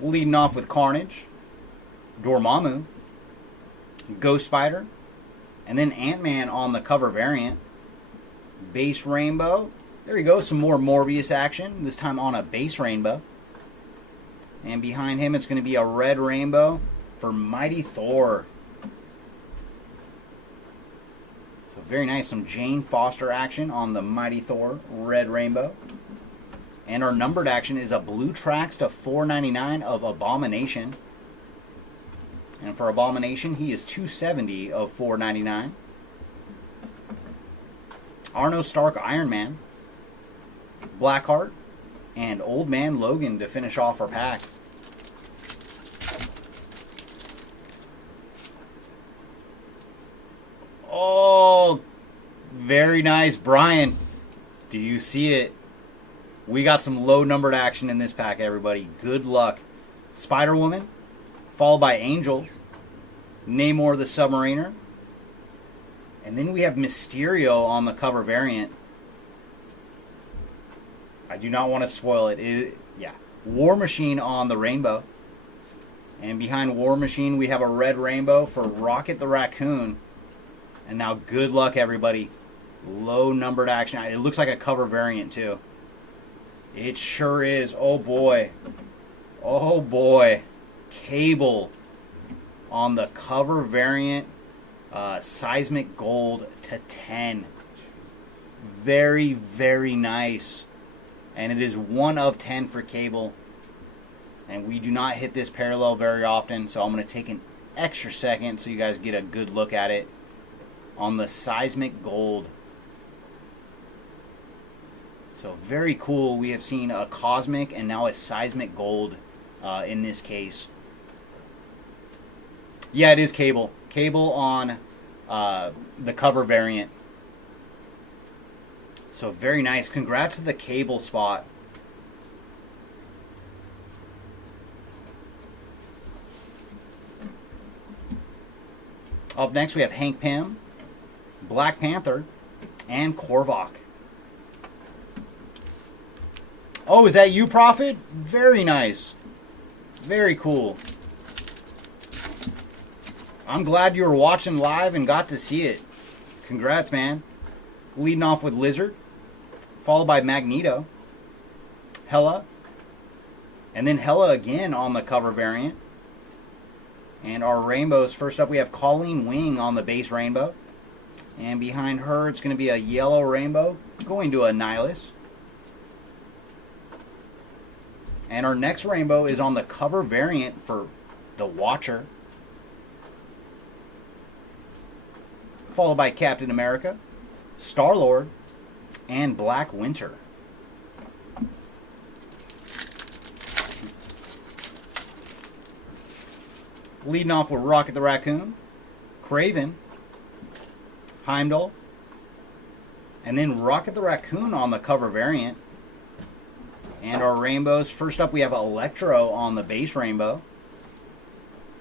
Leading off with Carnage, Dormammu, Ghost Spider, and then Ant-Man on the cover variant. Base rainbow. There you go, some more Morbius action, this time on a base rainbow. And behind him, it's going to be a red rainbow for Mighty Thor. So very nice, some Jane Foster action on the Mighty Thor red rainbow. And our numbered action is a blue tracks to 499 of Abomination. And for Abomination, he is 270 of 499. Arno Stark Iron Man, Blackheart, and Old Man Logan to finish off our pack. Oh, very nice, Brian. Do you see it? We got some low numbered action in this pack, everybody. Good luck. Spider-Woman, followed by Angel, Namor the Submariner, and then we have Mysterio on the cover variant. I do not want to spoil it. Yeah. War Machine on the rainbow. And behind War Machine, we have a red rainbow for Rocket the Raccoon. And now, good luck, everybody. Low numbered action. It looks like a cover variant, too. It sure is. Oh, boy. Oh, boy. Cable on the cover variant. Seismic Gold to 10. Very, very nice. And it is 1 of 10 for Cable. And we do not hit this parallel very often, so I'm going to take an extra second so you guys get a good look at it on the Seismic Gold. So very cool. We have seen a Cosmic and now a Seismic Gold in this case. Yeah, it is Cable. Cable on the cover variant. So very nice. Congrats to the Cable spot. Up next we have Hank Pym, Black Panther, and Korvac. Oh, is that you, Prophet? Very nice. Very cool. I'm glad you were watching live and got to see it. Congrats, man. Leading off with Lizard, followed by Magneto, Hela, And then Hella again on the cover variant. And our rainbows, first up we have Colleen Wing on the base rainbow. And behind her it's going to be a yellow rainbow going to a Nihilus. And our next rainbow is on the cover variant for the Watcher. Followed by Captain America, Star-Lord, and Black Winter. Leading off with Rocket the Raccoon, Kraven, Heimdall, and then Rocket the Raccoon on the cover variant. And our rainbows, first up we have Electro on the base rainbow.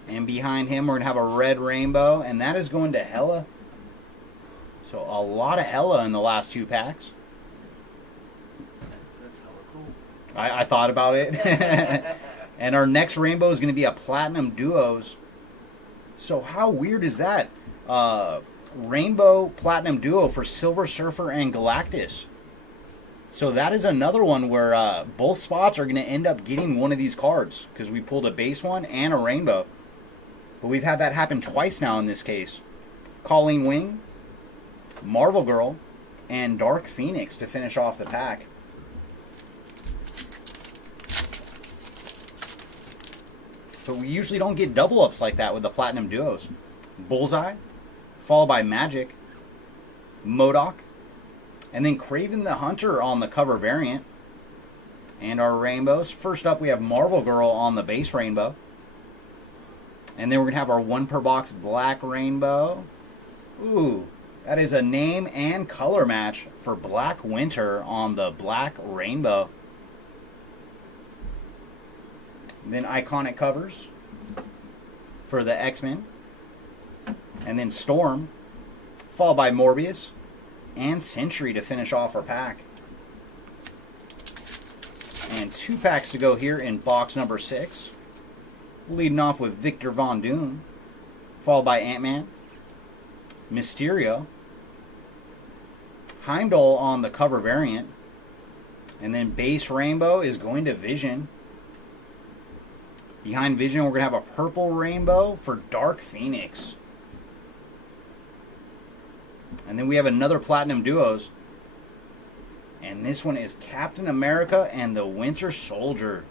And behind him we're going to have a red rainbow, and that is going to Hella. So a lot of Hella in the last 2 packs. That's hella cool. I thought about it. And our next rainbow is going to be a Platinum Duos. So how weird is that? Rainbow Platinum Duo for Silver Surfer and Galactus. So that is another one where both spots are going to end up getting one of these cards, because we pulled a base one and a rainbow. But we've had that happen twice now in this case. Colleen Wing, Marvel Girl, and Dark Phoenix to finish off the pack. But we usually don't get double ups like that with the Platinum Duos. Bullseye, followed by Magic, MODOK, and then Kraven the Hunter on the cover variant. And our rainbows, first up we have Marvel Girl on the base rainbow. And then we're going to have our 1 per box Black Rainbow. Ooh, that is a name and color match for Black Winter on the Black Rainbow. Then iconic covers for the X-Men. And then Storm, followed by Morbius and Sentry to finish off our pack. And 2 packs to go here in box number 6. Leading off with Victor Von Doom, followed by Ant-Man, Mysterio, Heimdall on the cover variant, and then base rainbow is going to Vision. Behind Vision we're going to have a purple rainbow for Dark Phoenix. And then we have another Platinum Duos. And this one is Captain America and the Winter Soldier.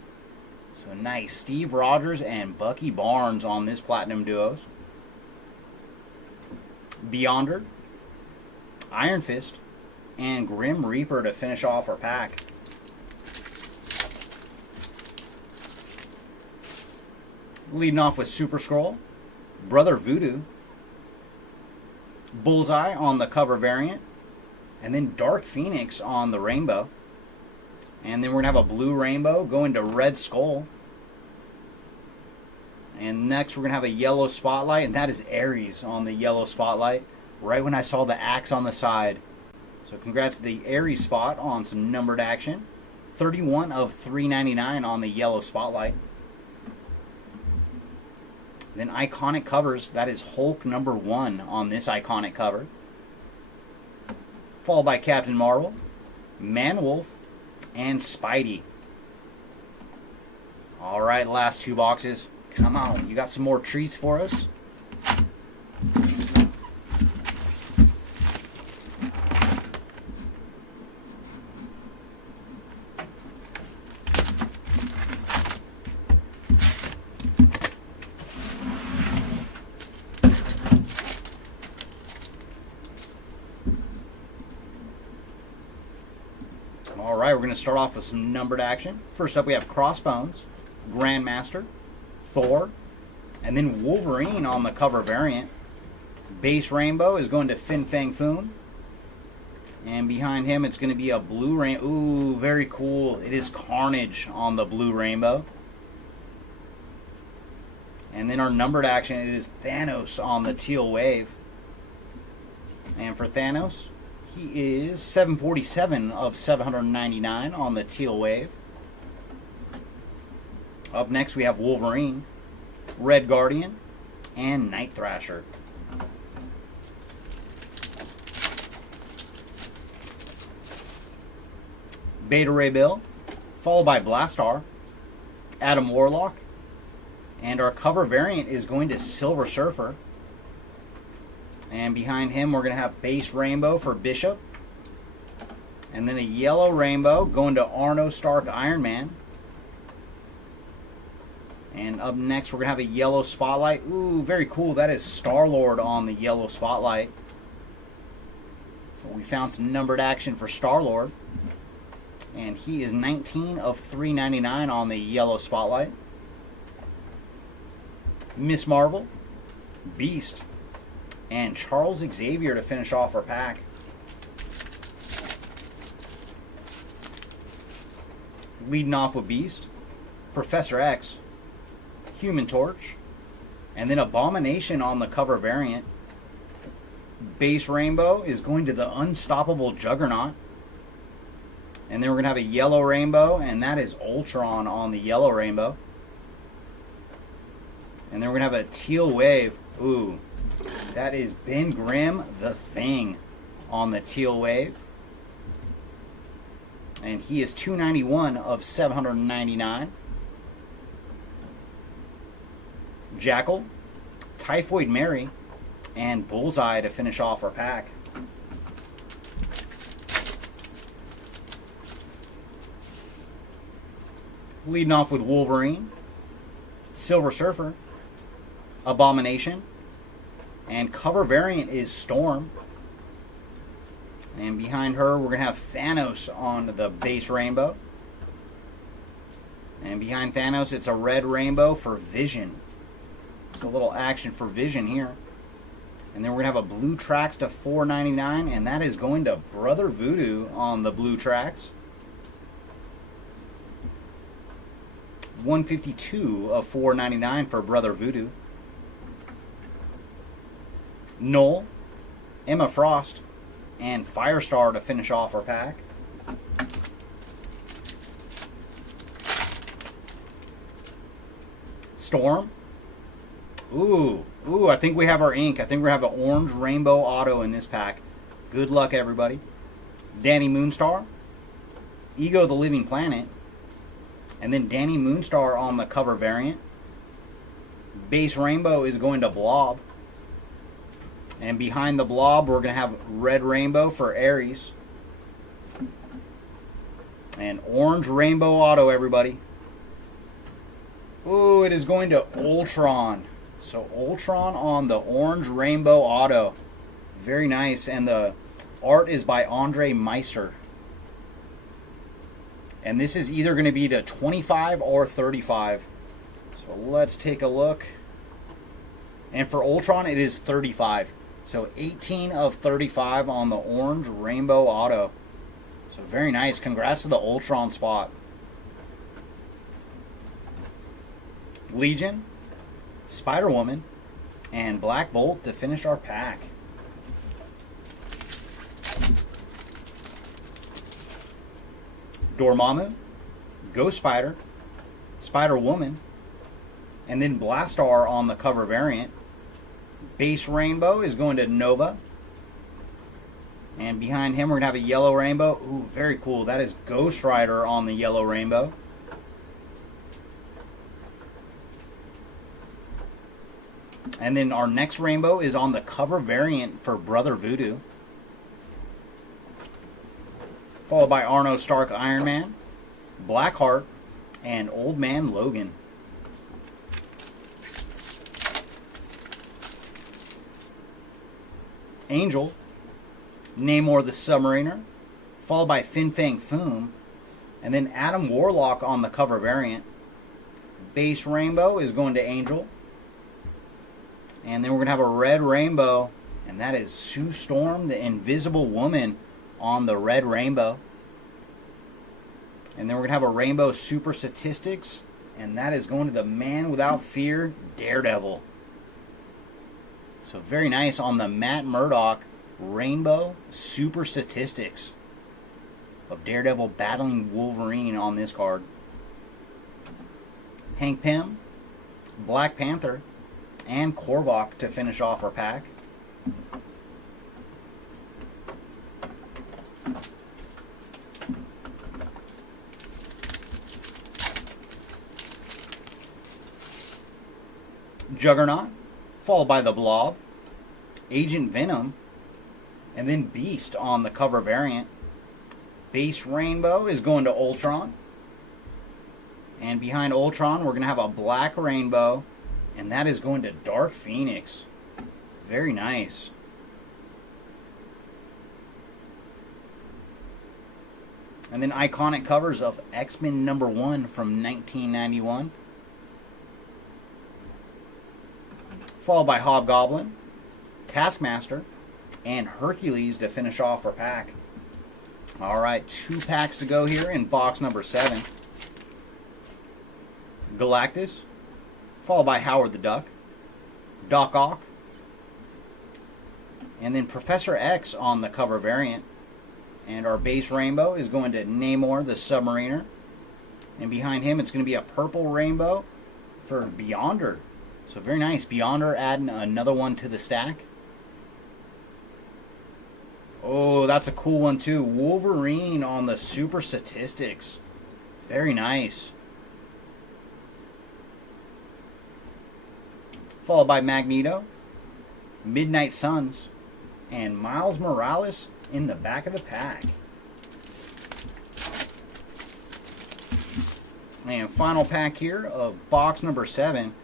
So nice. Steve Rogers and Bucky Barnes on this Platinum Duos. Beyonder, Iron Fist, and Grim Reaper to finish off our pack. Leading off with Super Skrull, Brother Voodoo, Bullseye on the cover variant, and then Dark Phoenix on the rainbow. And then we're going to have a blue rainbow going to Red Skull. And next we're going to have a yellow spotlight, and that is Ares on the yellow spotlight, right when I saw the axe on the side. So congrats to the Ares spot on some numbered action. 31 of 399 on the yellow spotlight. Then iconic covers, that is Hulk number 1 on this iconic cover. Followed by Captain Marvel, Man-Wolf, and Spidey. Alright, last 2 boxes. Come on, you got some more treats for us? Alright, we're going to start off with some numbered action. First up we have Crossbones, Grandmaster, Thor, and then Wolverine on the cover variant. Base rainbow is going to Fin Fang Foom. And behind him it's going to be a blue rainbow. Ooh, very cool. It is Carnage on the blue rainbow. And then our numbered action, it is Thanos on the teal wave. And for Thanos, he is 747 of 799 on the teal wave. Up next we have Wolverine, Red Guardian, and Night Thrasher. Beta Ray Bill, followed by Blastar, Adam Warlock. And our cover variant is going to Silver Surfer. And behind him, we're going to have base rainbow for Bishop. And then a yellow rainbow going to Arno Stark Iron Man. And up next, we're going to have a yellow spotlight. Ooh, very cool. That is Star-Lord on the yellow spotlight. So we found some numbered action for Star-Lord. And he is 19 of 399 on the yellow spotlight. Miss Marvel, Beast, and Charles Xavier to finish off our pack. Leading off with Beast, Professor X, Human Torch, and then Abomination on the cover variant. Base rainbow is going to the Unstoppable Juggernaut. And then we're going to have a yellow rainbow, and that is Ultron on the yellow rainbow. And then we're going to have a teal wave. Ooh, that is Ben Grimm, the Thing, on the teal wave. And he is 291 of 799. Jackal, Typhoid Mary, and Bullseye to finish off our pack. Leading off with Wolverine, Silver Surfer, Abomination, and cover variant is Storm. And behind her, we're going to have Thanos on the base rainbow. And behind Thanos, it's a red rainbow for Vision. So a little action for Vision here. And then we're going to have a blue tracks to $4.99, and that is going to Brother Voodoo on the blue tracks. 152 of $4.99 for Brother Voodoo. Null, Emma Frost, and Firestar to finish off our pack. Storm. Ooh, I think we have our ink. I think we have an orange rainbow auto in this pack. Good luck, everybody. Danny Moonstar, Ego the Living Planet, and then Danny Moonstar on the cover variant. Base rainbow is going to Blob. And behind the Blob, we're going to have red rainbow for Ares. And orange rainbow auto, everybody. Ooh, it is going to Ultron. So Ultron on the orange rainbow auto. Very nice. And the art is by Andre Meister. And this is either going to be to 25 or 35. So let's take a look. And for Ultron, it is 35. So 18 of 35 on the orange rainbow auto. So very nice. Congrats to the Ultron spot. Legion, Spider-Woman, and Black Bolt to finish our pack. Dormammu, Ghost Spider, Spider-Woman, and then Blastar on the cover variant. Base rainbow is going to Nova. And behind him, we're going to have a yellow rainbow. Ooh, very cool. That is Ghost Rider on the yellow rainbow. And then our next rainbow is on the cover variant for Brother Voodoo. Followed by Arno Stark Iron Man, Blackheart, and Old Man Logan. Angel, Namor the Submariner, followed by Fin Fang Foom, and then Adam Warlock on the cover variant. Base rainbow is going to Angel. And then we're going to have a red rainbow, and that is Sue Storm, the Invisible Woman, on the red rainbow. And then we're going to have a rainbow Super Statistics, and that is going to the Man Without Fear, Daredevil. So very nice on the Matt Murdock rainbow Super Statistics of Daredevil battling Wolverine on this card. Hank Pym, Black Panther, and Korvac to finish off our pack. Juggernaut, followed by the Blob, Agent Venom, and then Beast on the cover variant. Base Rainbow is going to Ultron. And behind Ultron, we're going to have a Black Rainbow, and that is going to Dark Phoenix. Very nice. And then iconic covers of X-Men #1 from 1991. Followed by Hobgoblin, Taskmaster, and Hercules to finish off our pack. Alright, 2 packs to go here in box number 7. Galactus, followed by Howard the Duck, Doc Ock, and then Professor X on the cover variant. And our base rainbow is going to Namor the Submariner. And behind him, it's going to be a purple rainbow for Beyonder. So very nice. Beyonder adding another one to the stack. Oh, that's a cool one too. Wolverine on the Super Statistics. Very nice. Followed by Magneto, Midnight Suns, and Miles Morales in the back of the pack. And final pack here of box number 7.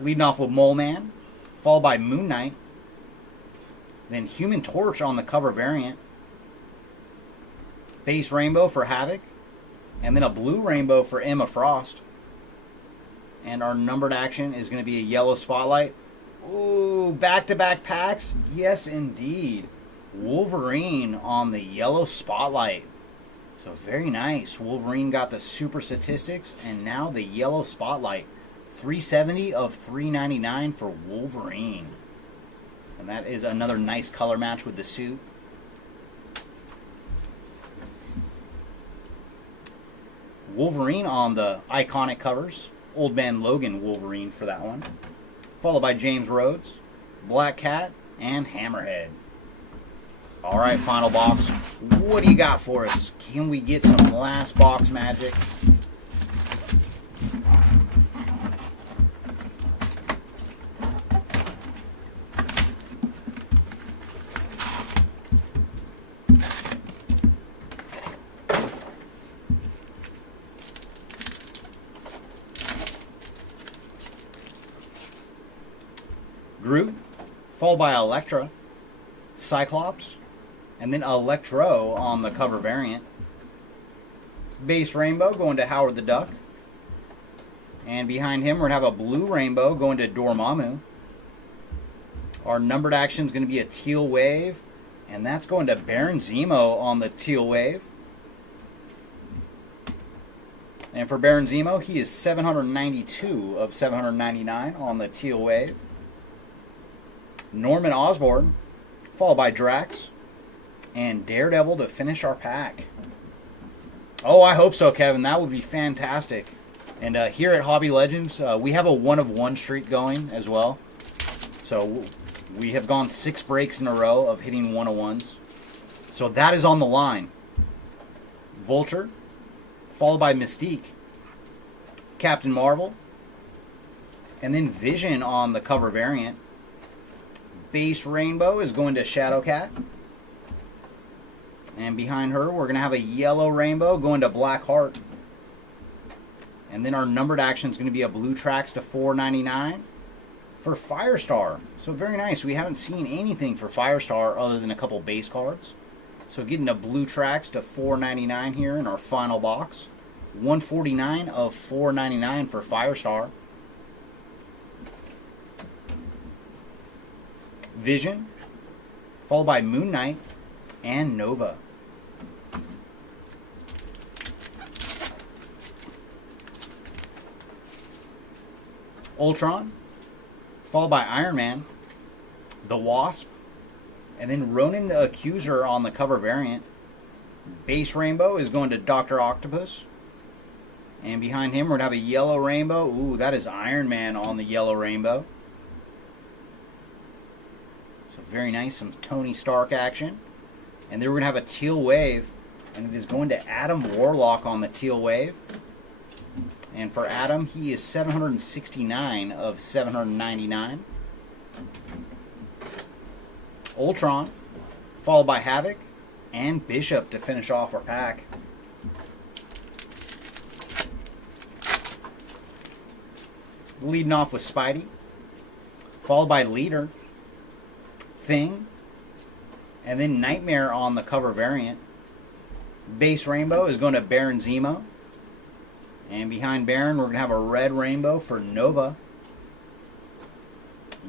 Leading off with Mole Man, followed by Moon Knight, then Human Torch on the cover variant, base rainbow for Havoc, and then a blue rainbow for Emma Frost. And our numbered action is going to be a yellow spotlight. Ooh, back-to-back packs? Yes, indeed. Wolverine on the yellow spotlight. So very nice. Wolverine got the Super Statistics and now the yellow spotlight. 370 of 399 for Wolverine. And that is another nice color match with the suit. Wolverine on the iconic covers. Old Man Logan Wolverine for that one. Followed by James Rhodes, Black Cat, and Hammerhead. Alright, final box. What do you got for us? Can we get some last box magic? Groot, followed by Elektra, Cyclops, and then Electro on the cover variant. Base rainbow going to Howard the Duck. And behind him, we're going to have a blue rainbow going to Dormammu. Our numbered action is going to be a teal wave, and that's going to Baron Zemo on the teal wave. And for Baron Zemo, he is 792 of 799 on the teal wave. Norman Osborn, followed by Drax, and Daredevil to finish our pack. Oh, I hope so, Kevin. That would be fantastic. And here at Hobby Legends, we have a 1-of-1 streak going as well. So we have gone 6 breaks in a row of hitting 1-of-1s. So that is on the line. Vulture, followed by Mystique, Captain Marvel, and then Vision on the cover variant. Base rainbow is going to Shadowcat. And behind her, we're going to have a yellow rainbow going to Blackheart. And then our numbered action is going to be a blue tracks to 499 for Firestar. So very nice. We haven't seen anything for Firestar other than a couple base cards. So getting a blue tracks to 499 here in our final box. 149 of 499 for Firestar. Vision, followed by Moon Knight and Nova. Ultron, followed by Iron Man, the Wasp, and then Ronan the Accuser on the cover variant. Base rainbow is going to Dr. Octopus. And behind him, we're going to have a yellow rainbow. Ooh, that is Iron Man on the yellow rainbow. So very nice, some Tony Stark action. And then we're going to have a teal wave, and it is going to Adam Warlock on the teal wave. And for Adam, he is 769 of 799. Ultron, followed by Havoc and Bishop to finish off our pack. Leading off with Spidey, followed by Leader, Thing, and then Nightmare on the cover variant. Base rainbow is going to Baron Zemo. And behind Baron, we're going to have a red rainbow for Nova.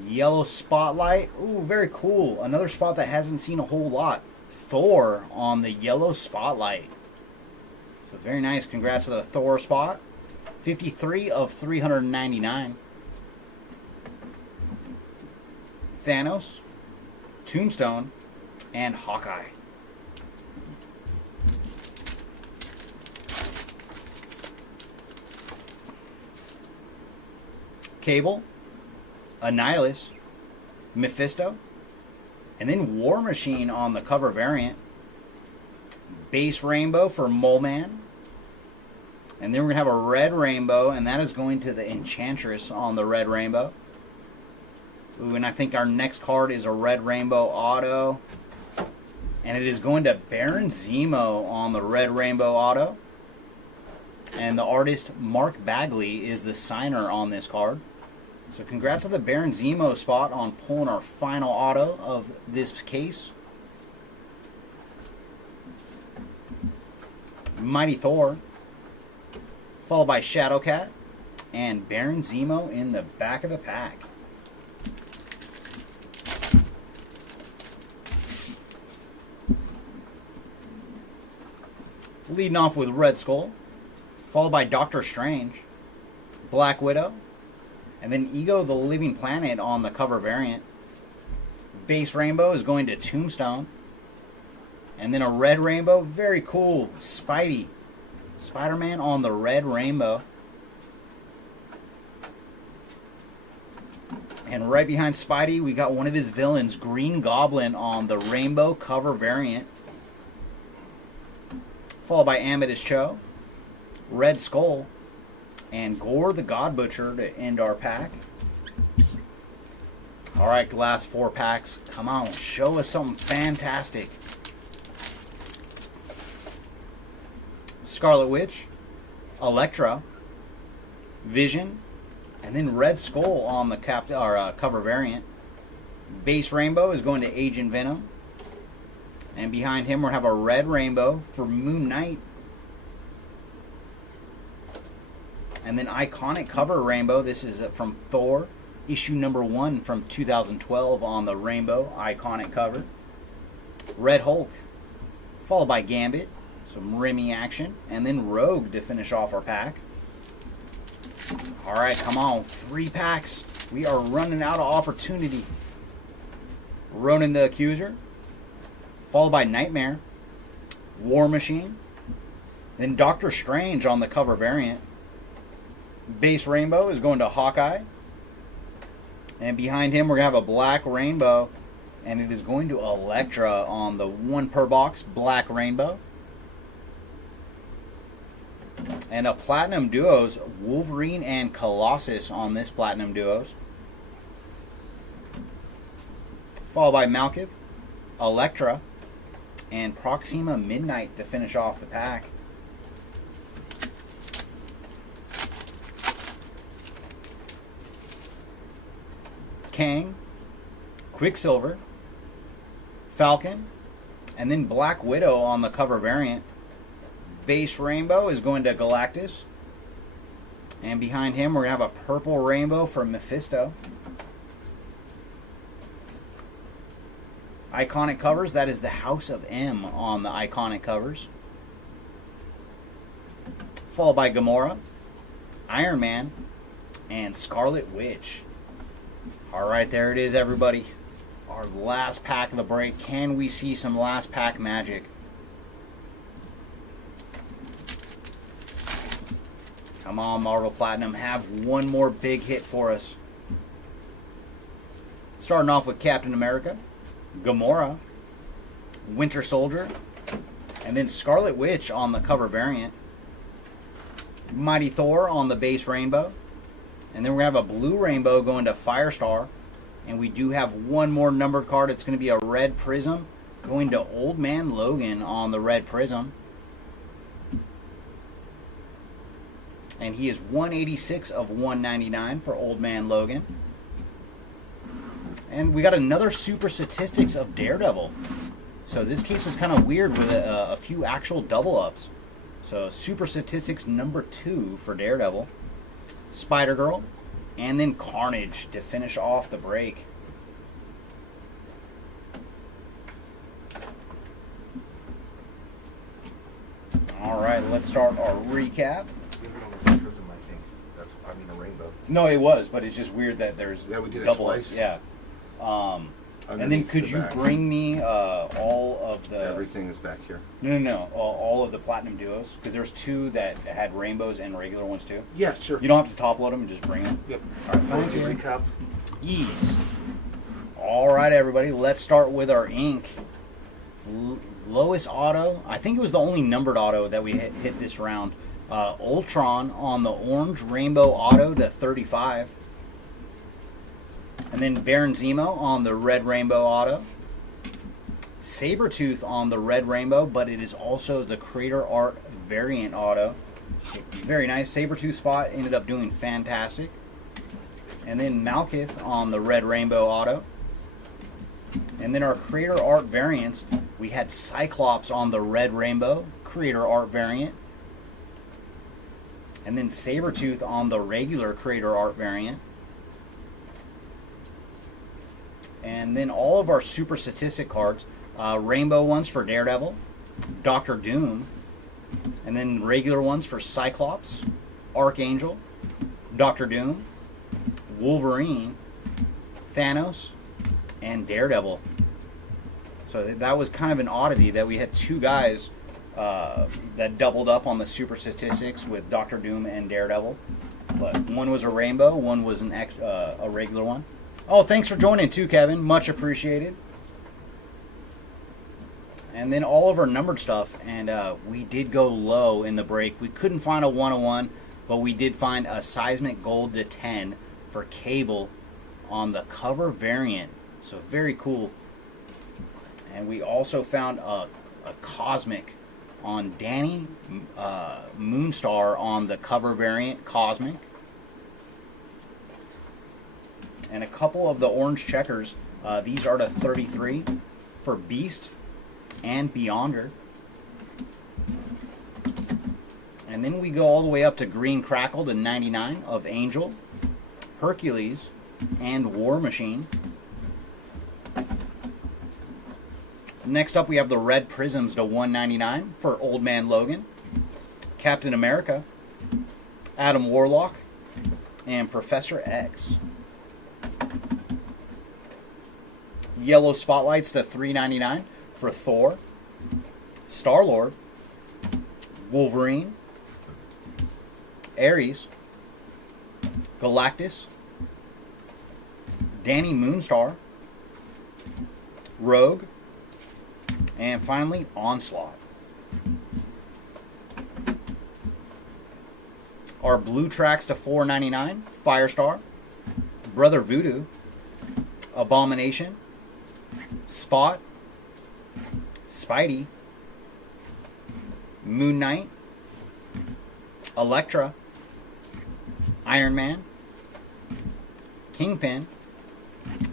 Yellow spotlight. Ooh, very cool. Another spot that hasn't seen a whole lot. Thor on the yellow spotlight. So very nice. Congrats to the Thor spot. 53 of 399. Thanos, Tombstone, and Hawkeye. Cable, Annihilus, Mephisto, and then War Machine on the cover variant. Base rainbow for Mole Man. And then we're going to have a red rainbow, and that is going to the Enchantress on the red rainbow. Ooh, and I think our next card is a red rainbow auto. And it is going to Baron Zemo on the red rainbow auto. And the artist Mark Bagley is the signer on this card. So congrats to the Baron Zemo spot on pulling our final auto of this case. Mighty Thor, followed by Shadowcat, and Baron Zemo in the back of the pack. Leading off with Red Skull, followed by Doctor Strange, Black Widow, and then Ego the Living Planet on the cover variant. Base rainbow is going to Tombstone. And then a red rainbow, very cool, Spidey. Spider-Man on the red rainbow. And right behind Spidey, we got one of his villains, Green Goblin on the rainbow cover variant. Followed by Amadeus Cho, Red Skull, and Gore the God Butcher to end our pack. Alright, last 4 packs. Come on, show us something fantastic. Scarlet Witch, Elektra, Vision, and then Red Skull on the cover variant. Base rainbow is going to Agent Venom. And behind him, we'll have a red rainbow for Moon Knight. And then iconic cover rainbow. This is from Thor, issue number 1 from 2012 on the rainbow iconic cover. Red Hulk, followed by Gambit, some Remy action, and then Rogue to finish off our pack. All right, come on, 3 packs. We are running out of opportunity. Ronan the Accuser, followed by Nightmare, War Machine, then Doctor Strange on the cover variant. Base rainbow is going to Hawkeye. And behind him, we're going to have a black rainbow. And it is going to Elektra on the 1 per box black rainbow. And a Platinum Duos, Wolverine and Colossus on this Platinum Duos. Followed by Malekith, Elektra, and Proxima Midnight to finish off the pack. Kang, Quicksilver, Falcon, and then Black Widow on the cover variant. Base rainbow is going to Galactus. And behind him, we're going to have a purple rainbow for Mephisto. Iconic covers, that is the House of M on the iconic covers. Followed by Gamora, Iron Man, and Scarlet Witch. Alright, there it is, everybody. Our last pack of the break. Can we see some last pack magic? Come on, Marvel Platinum. Have one more big hit for us. Starting off with Captain America, Gamora, Winter Soldier, and then Scarlet Witch on the cover variant. Mighty Thor on the base rainbow. And then we're going to have a blue rainbow going to Firestar. And we do have one more numbered card. It's going to be a red prism going to Old Man Logan on the red prism. And he is 186 of 199 for Old Man Logan. And we got another Super Statistics of Daredevil. So this case was kind of weird with a few actual double ups. So Super Statistics number 2 for Daredevil. Spider-Girl. And then Carnage to finish off the break. Alright, let's start our recap. Prism, I think. I mean a rainbow. No, it was, but it's just weird that there's we did double it twice. ups. Yeah. And then could you bring me all of the... Everything is back here. No. All of the Platinum Duos? Because there's 2 that had rainbows and regular ones too. Yeah, sure. You don't have to top load them, just bring them. Yep. All right, Fancy recap. Yes. All right, everybody. Let's start with our ink. Lowest auto. I think it was the only numbered auto that we hit this round. Ultron on the orange rainbow auto to 35. And then Baron Zemo on the red rainbow auto. Sabretooth on the red rainbow, but it is also the Creator Art variant auto. Very nice. Sabretooth spot ended up doing fantastic. And then Malekith on the red rainbow auto. And then our Creator Art variants, we had Cyclops on the red rainbow, Creator Art variant. And then Sabretooth on the regular Creator Art variant. And then all of our Super Statistic cards, rainbow ones for Daredevil, Doctor Doom, and then regular ones for Cyclops, Archangel, Doctor Doom, Wolverine, Thanos, and Daredevil. So that was kind of an oddity that we had 2 guys that doubled up on the Super Statistics with Doctor Doom and Daredevil. But one was a rainbow, one was a regular one. Oh, thanks for joining too, Kevin. Much appreciated. And then all of our numbered stuff, and we did go low in the break. We couldn't find a 101, but we did find a Seismic Gold to 10 for Cable on the cover variant. So very cool. And we also found a Cosmic on Danny Moonstar on the cover variant, Cosmic. And a couple of the orange checkers. These are to 33 for Beast and Beyonder. And then we go all the way up to Green Crackle to 99 of Angel, Hercules, and War Machine. Next up we have the red prisms to 199 for Old Man Logan, Captain America, Adam Warlock, and Professor X. Yellow spotlights to 399 for Thor, Star-Lord, Wolverine, Ares, Galactus, Danny Moonstar, Rogue, and finally Onslaught. Our blue tracks to 499, Firestar, Brother Voodoo, Abomination, Spot, Spidey, Moon Knight, Elektra, Iron Man, Kingpin,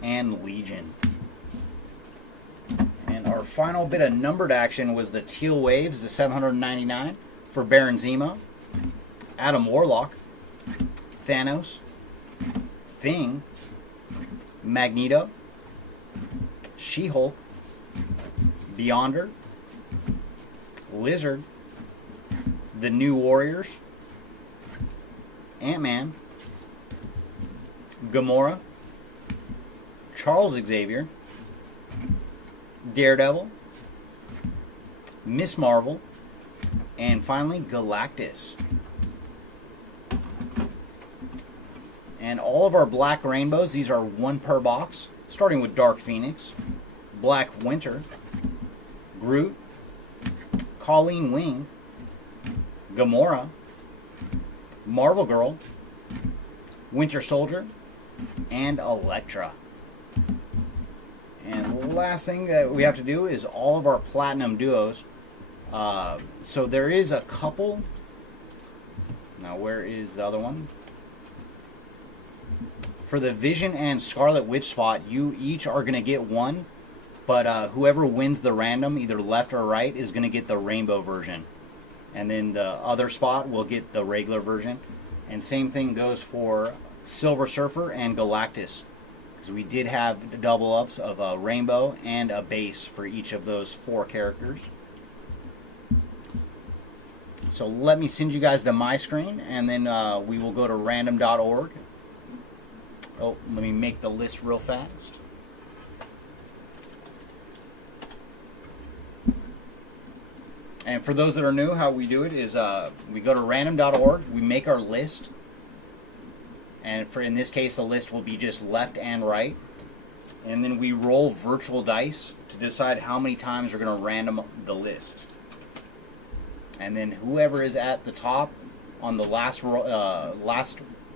and Legion. And our final bit of numbered action was the Teal Waves, the 799 for Baron Zemo, Adam Warlock, Thanos, Thing, Magneto, She-Hulk, Beyonder, Lizard, the New Warriors, Ant-Man, Gamora, Charles Xavier, Daredevil, Miss Marvel, and finally Galactus. And all of our black rainbows, these are 1 per box, starting with Dark Phoenix, Black Winter, Groot, Colleen Wing, Gamora, Marvel Girl, Winter Soldier, and Elektra. And the last thing that we have to do is all of our Platinum Duos. So there is a couple. Now, where is the other one? For the Vision and Scarlet Witch spot, you each are going to get one. But whoever wins the random, either left or right, is going to get the rainbow version. And then the other spot will get the regular version. And same thing goes for Silver Surfer and Galactus. Because we did have double ups of a rainbow and a base for each of those 4 characters. So let me send you guys to my screen, and then we will go to random.org. Oh, let me make the list real fast. And for those that are new, how we do it is we go to random.org, we make our list. And for in this case, the list will be just left and right. And then we roll virtual dice to decide how many times we're going to random the list. And then whoever is at the top on the last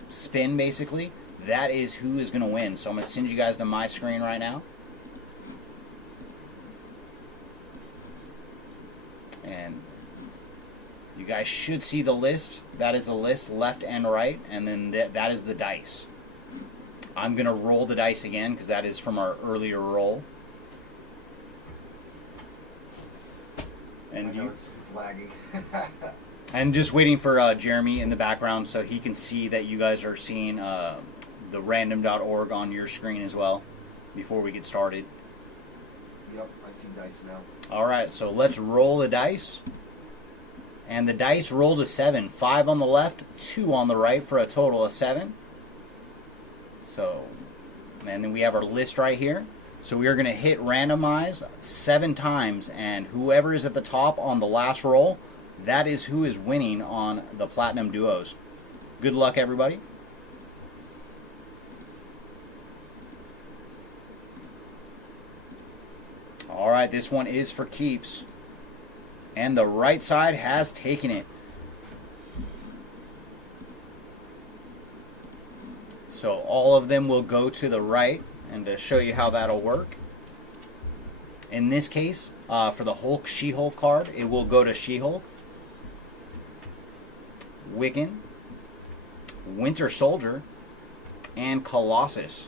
spin, basically, that is who is going to win. So I'm going to send you guys to my screen right now. And you guys should see the list. That is the list, left and right, and then that is the dice. I'm going to roll the dice again because that is from our earlier roll. And I know it's laggy. I'm just waiting for Jeremy in the background so he can see that you guys are seeing the random.org on your screen as well before we get started. Yep, I see dice now. Alright, so let's roll the dice. And the dice rolled a 7. 5 on the left, 2 on the right for a total of 7. So, and then we have our list right here. So we are going to hit randomize 7 times, and whoever is at the top on the last roll, that is who is winning on the Platinum Duos. Good luck, everybody. Alright, this one is for keeps. And the right side has taken it. So all of them will go to the right. And to show you how that'll work, in this case, for the Hulk She-Hulk card, it will go to She-Hulk, Wiccan, Winter Soldier, and Colossus.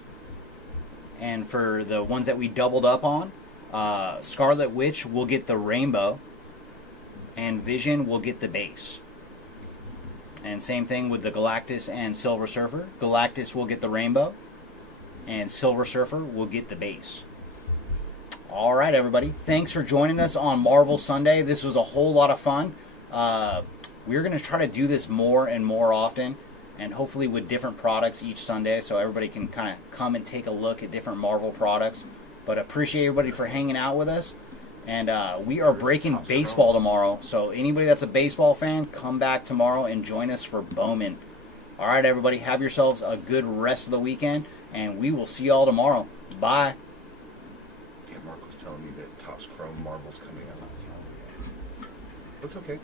And for the ones that we doubled up on, Scarlet Witch will get the rainbow, and Vision will get the base. And same thing with the Galactus and Silver Surfer. Galactus will get the rainbow, and Silver Surfer will get the base. Alright, everybody. Thanks for joining us on Marvel Sunday. This was a whole lot of fun. We're going to try to do this more and more often, and hopefully with different products each Sunday, so everybody can kind of come and take a look at different Marvel products. But appreciate everybody for hanging out with us. And we are breaking baseball tomorrow, so anybody that's a baseball fan, come back tomorrow and join us for Bowman. Alright, everybody. Have yourselves a good rest of the weekend. And we will see y'all tomorrow. Bye. Yeah, Mark was telling me that Topps Chrome Marvel's coming out. That's okay.